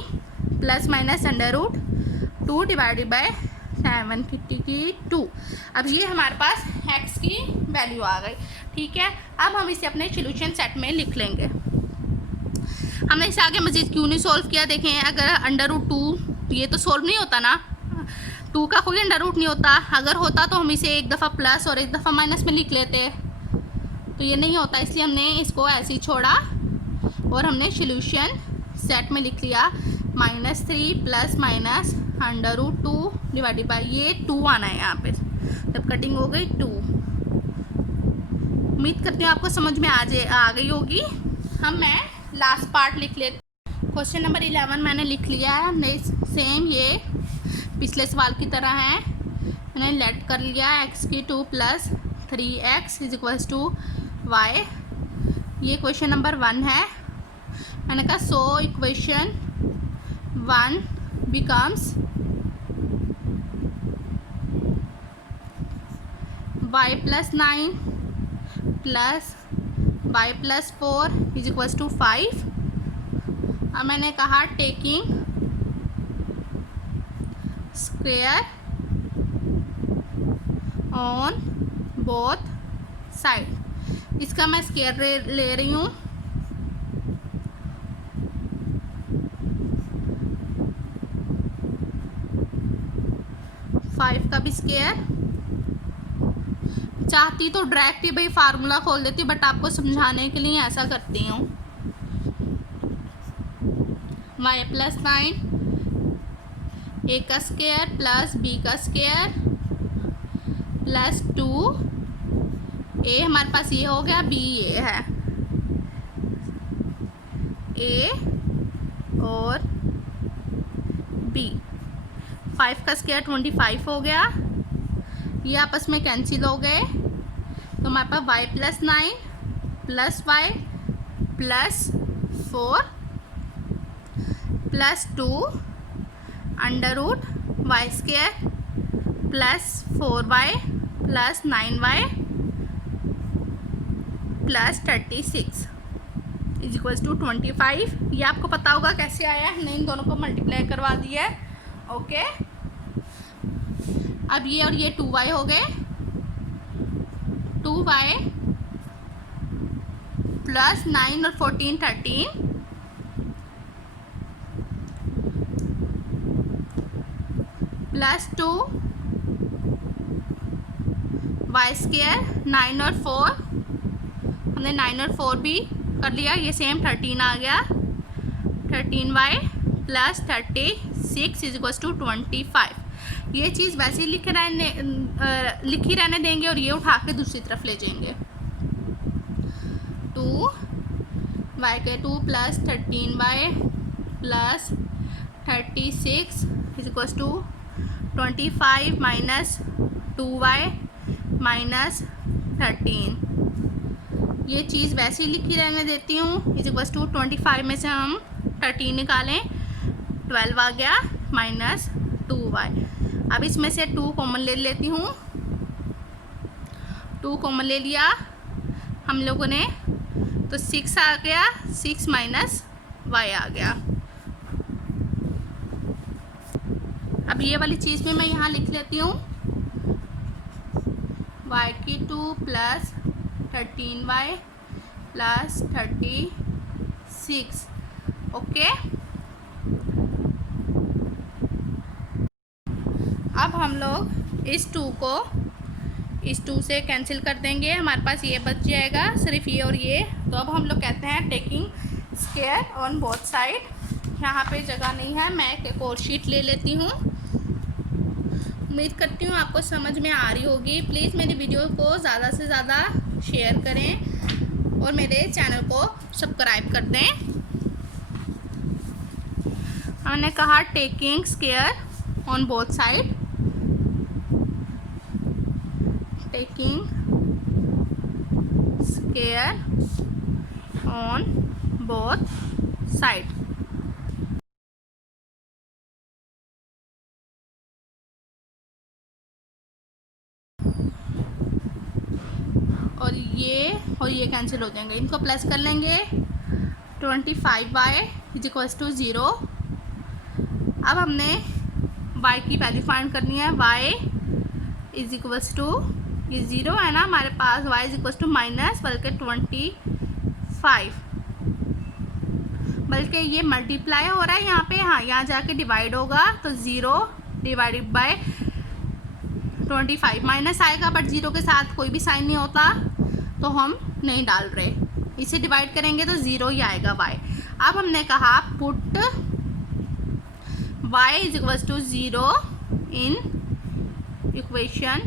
प्लस माइनस √2 डिवाइडेड बाय 752। अब ये हमारे पास x की वैल्यू आ गई। ठीक है, अब हम इसे अपने सॉल्यूशन सेट में लिख लेंगे। हमने इसे आगे मजीद क्यों नहीं सॉल्व किया, देखें। अगर √2 ये तो सॉल्व नहीं होता ना, 2 का कोई अंडर रूट नहीं होता। अगर होता तो हम इसे एक दफ़ा प्लस और एक दफ़ा माइनस में लिख लेते, तो ये नहीं होता, इसलिए हमने इसको ऐसे ही छोड़ा और हमने सॉल्यूशन सेट में लिख लिया -3 प्लस माइनस √2 डिवाइडेड बाय, ये 2 आना है यहाँ पे, तब कटिंग हो गई 2। उम्मीद करती हूँ आपको समझ में आ गई होगी। मैं लास्ट पार्ट लिख लेती हूँ। क्वेश्चन नंबर 11 मैंने लिख लिया है। हमने सेम ये पिछले सवाल की तरह है, मैंने लेट कर लिया x की 2 plus 3x is equals to y। ये क्वेश्चन नंबर 1 है। मैंने कहा so equation 1 becomes y plus 9 plus y plus 4 is equals to 5। अब मैंने कहा taking square on both side, इसका मैं स्क्वायर ले रही हूँ। फाइव का भी स्क्वायर चाहती तो डायरेक्ट ही भाई फार्मूला खोल देती, बट आपको समझाने के लिए ऐसा करती हूँ। y प्लस 9 a का स्क्वायर प्लस b का स्क्वायर प्लस 2 a हमारे पास ये हो गया, b ये है a और b। 5 का स्क्वायर 25 हो गया, ये आपस में कैंसिल हो गए, तो हमारे पास y plus 9 plus y plus 4 plus 2 under root y square plus 4y plus 9y plus 36 is equals to 25। ये आपको पता होगा कैसे आया है, हमने इन दोनों को मल्टीप्लाई करवा दिया है। ओके, अब ये और ये 2y हो गए, 2y प्लस 9 और 14 13 प्लस 2 वाई स्क्वायर 9 और 4, हमने 9 और 4 भी कर लिया, ये सेम 13 आ गया, 13y plus 36 is equals to 25। ये चीज़ वैसे ही लिखी रहने देंगे और ये उठा के दूसरी तरफ ले जाएंगे। 2y के 2 plus 13y plus 36 is equals to 25 minus 2y minus 13। ये चीज़ वैसे ही लिखी रहने देती हूँ। इज इक्वल्स टू 25 में से हम 13 निकालें, 12 आ गया माइनस 2y। अब इसमें से 2 कॉमन ले लेती हूँ, 2 कॉमन ले लिया हम लोगों ने, तो 6 आ गया, 6 माइनस y आ गया। अब ये वाली चीज़ भी मैं यहाँ लिख लेती हूँ, y की 2 प्लस 13y प्लस 36। ओके, अब हम लोग इस 2 को इस 2 से कैंसिल कर देंगे, हमारे पास ये बच जाएगा सिर्फ ये और ये। तो अब हम लोग कहते हैं taking square on both side. यहाँ पे जगह नहीं है, मैं एक और शीट ले लेती हूँ। उम्मीद करती हूँ आपको समझ में आ रही होगी। प्लीज़ मेरी वीडियो को ज़्यादा से ज़्यादा शेयर करें और मेरे चैनल को सब्सक्राइब कर दें। हमने कहा taking square on both side, taking square on both side. और ये कैंसिल हो जाएंगे, इनको प्लस कर लेंगे। 25y is equals to 0। अब हमने y की वैल्यू फाइंड करनी है, y इज इक्वल्स टू, ये 0 है ना हमारे पास, y is equals to minus बल्कि 25, बल्कि ये मल्टीप्लाई हो रहा है यहाँ पे, हाँ यहाँ जाके डिवाइड होगा तो 0 डिवाइडेड बाय 25 माइनस आएगा, बट 0 के साथ कोई भी साइन नहीं होता तो हम नहीं डाल रहे, इसे डिवाइड करेंगे तो 0 ही आएगा y। अब हमने कहा put y is equals to 0 in equation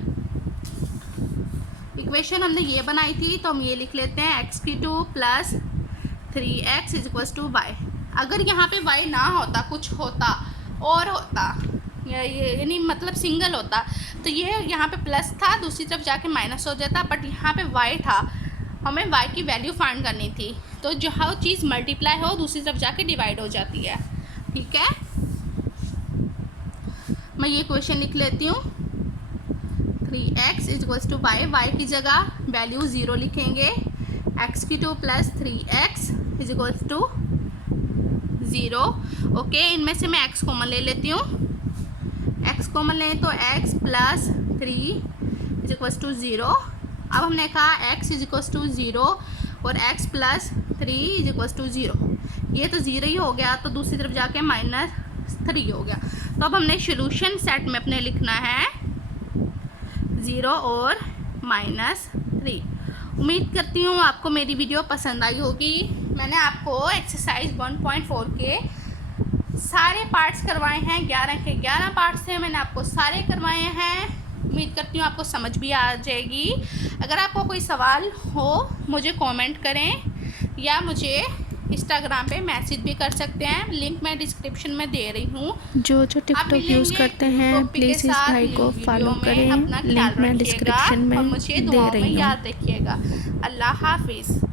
हमने ये बनाई थी, तो हम ये लिख लेते हैं x³ plus 3x is equals to y। अगर यहाँ पे y ना होता, कुछ होता और होता, यानी मतलब सिंगल होता, तो ये यहाँ पे प्लस था, दूसरी तरफ जाके माइनस हो जाता, बट यहाँ पे y था, हमें y की वैल्यू फाइंड करनी थी। तो जहाँ चीज़ मल्टीप्लाई हो दूसरी तरफ जाके डिवाइड हो जाती है। ठीक है, मैं ये क्वेश्चन लिख लेती हूँ। 3x is equals to y की जगह वैल्यू 0 लिखेंगे, x³ plus 3x is equals to 0। Okay, इनमें से मैं x कॉमन ले लेती हूँ, x कॉमन लें तो x plus 3 is equals to 0। अब हमने कहा x इज इक्वल्स टू 0 और x plus 3 is equals to 0, ये तो 0 ही हो गया, तो दूसरी तरफ जाके -3 हो गया। तो अब हमने सोल्यूशन सेट में अपने लिखना है 0 और -3। उम्मीद करती हूँ आपको मेरी वीडियो पसंद आई होगी। मैंने आपको एक्सरसाइज 1.4 के सारे पार्ट्स करवाए हैं, 11 के 11 पार्ट्स हैं, मैंने आपको सारे करवाए हैं। उम्मीद करती हूँ आपको समझ भी आ जाएगी। अगर आपको कोई सवाल हो मुझे कमेंट करें या मुझे इंस्टाग्राम पे मैसेज भी कर सकते हैं, लिंक मैं डिस्क्रिप्शन में दे रही हूँ। जो टिकटॉक यूज़ करते हैं प्लीज़ इस भाई को फॉलो करें, लिंक मैं डिस्क्रिप्शन में और मुझे दे दुआओं में रही हूँ। याद रखिएगा। अल्लाह हाफिज़।